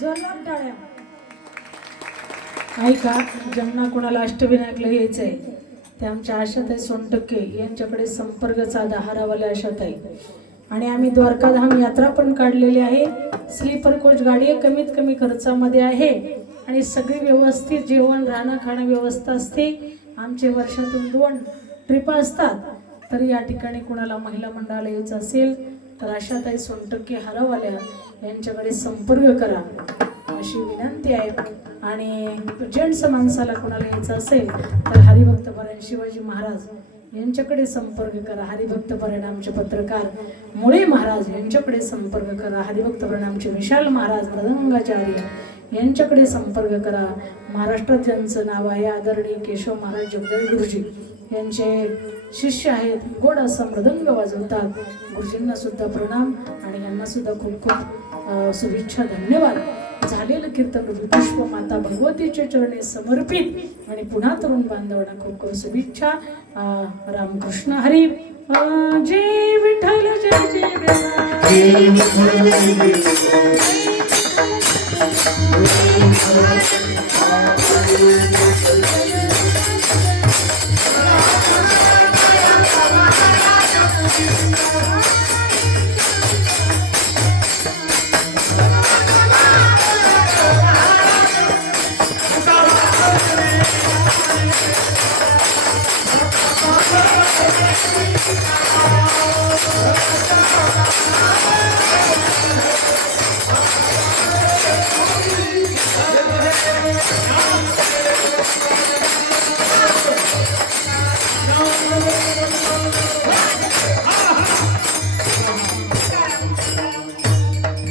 जोरदार टाळ्या. ऐका, ज्यांना कोणाला अष्टविनायकला यायचंय ते आमच्या आशाताई सोनटक्के यांच्याकडे संपर्क साधा, हारावाल्या आशाताई. आणि आम्ही द्वारकाधाम यात्रा पण काढलेली आहे. स्लीपर कोच गाडी आहे, कमीत कमी खर्चामध्ये आहे आणि सगळी व्यवस्थित जेवण राहणं खाणं व्यवस्था असते. आमचे वर्षातून 2 ट्रिपा असतात. तर या ठिकाणी कुणाला महिला मंडळाला यायचं असेल तर आशाताई सोनटक्के हारावाल्या यांच्याकडे संपर्क करा अशी विनंती आहे. आणि जेंट्स माणसाला कोणाला यायचं असेल तर हरिभक्तपरायण शिवाजी महाराज यांच्याकडे संपर्क करा. हरिभक्तपरायण आमचे पत्रकार मुळे महाराज यांच्याकडे संपर्क करा. हरिभक्तपरायण आमचे विशाल महाराज मृदंगाचार्य यांच्याकडे संपर्क करा. महाराष्ट्रात ज्यांचं नाव आहे आदरणीय केशव महाराज जगदळे गुरुजी यांचे शिष्य आहेत. गोड असा मृदंग वाजवतात. गुरुजींना सुद्धा प्रणाम आणि यांना सुद्धा खूप खूप शुभेच्छा, धन्यवाद. झालेलं कीर्तन पुष्प माता भगवतीच्या चरणी समर्पित आणि पुन्हा तरुण बांधवांना खूप खूप शुभेच्छा. रामकृष्ण हरी. जय विठ्ठल जय जय Thank you.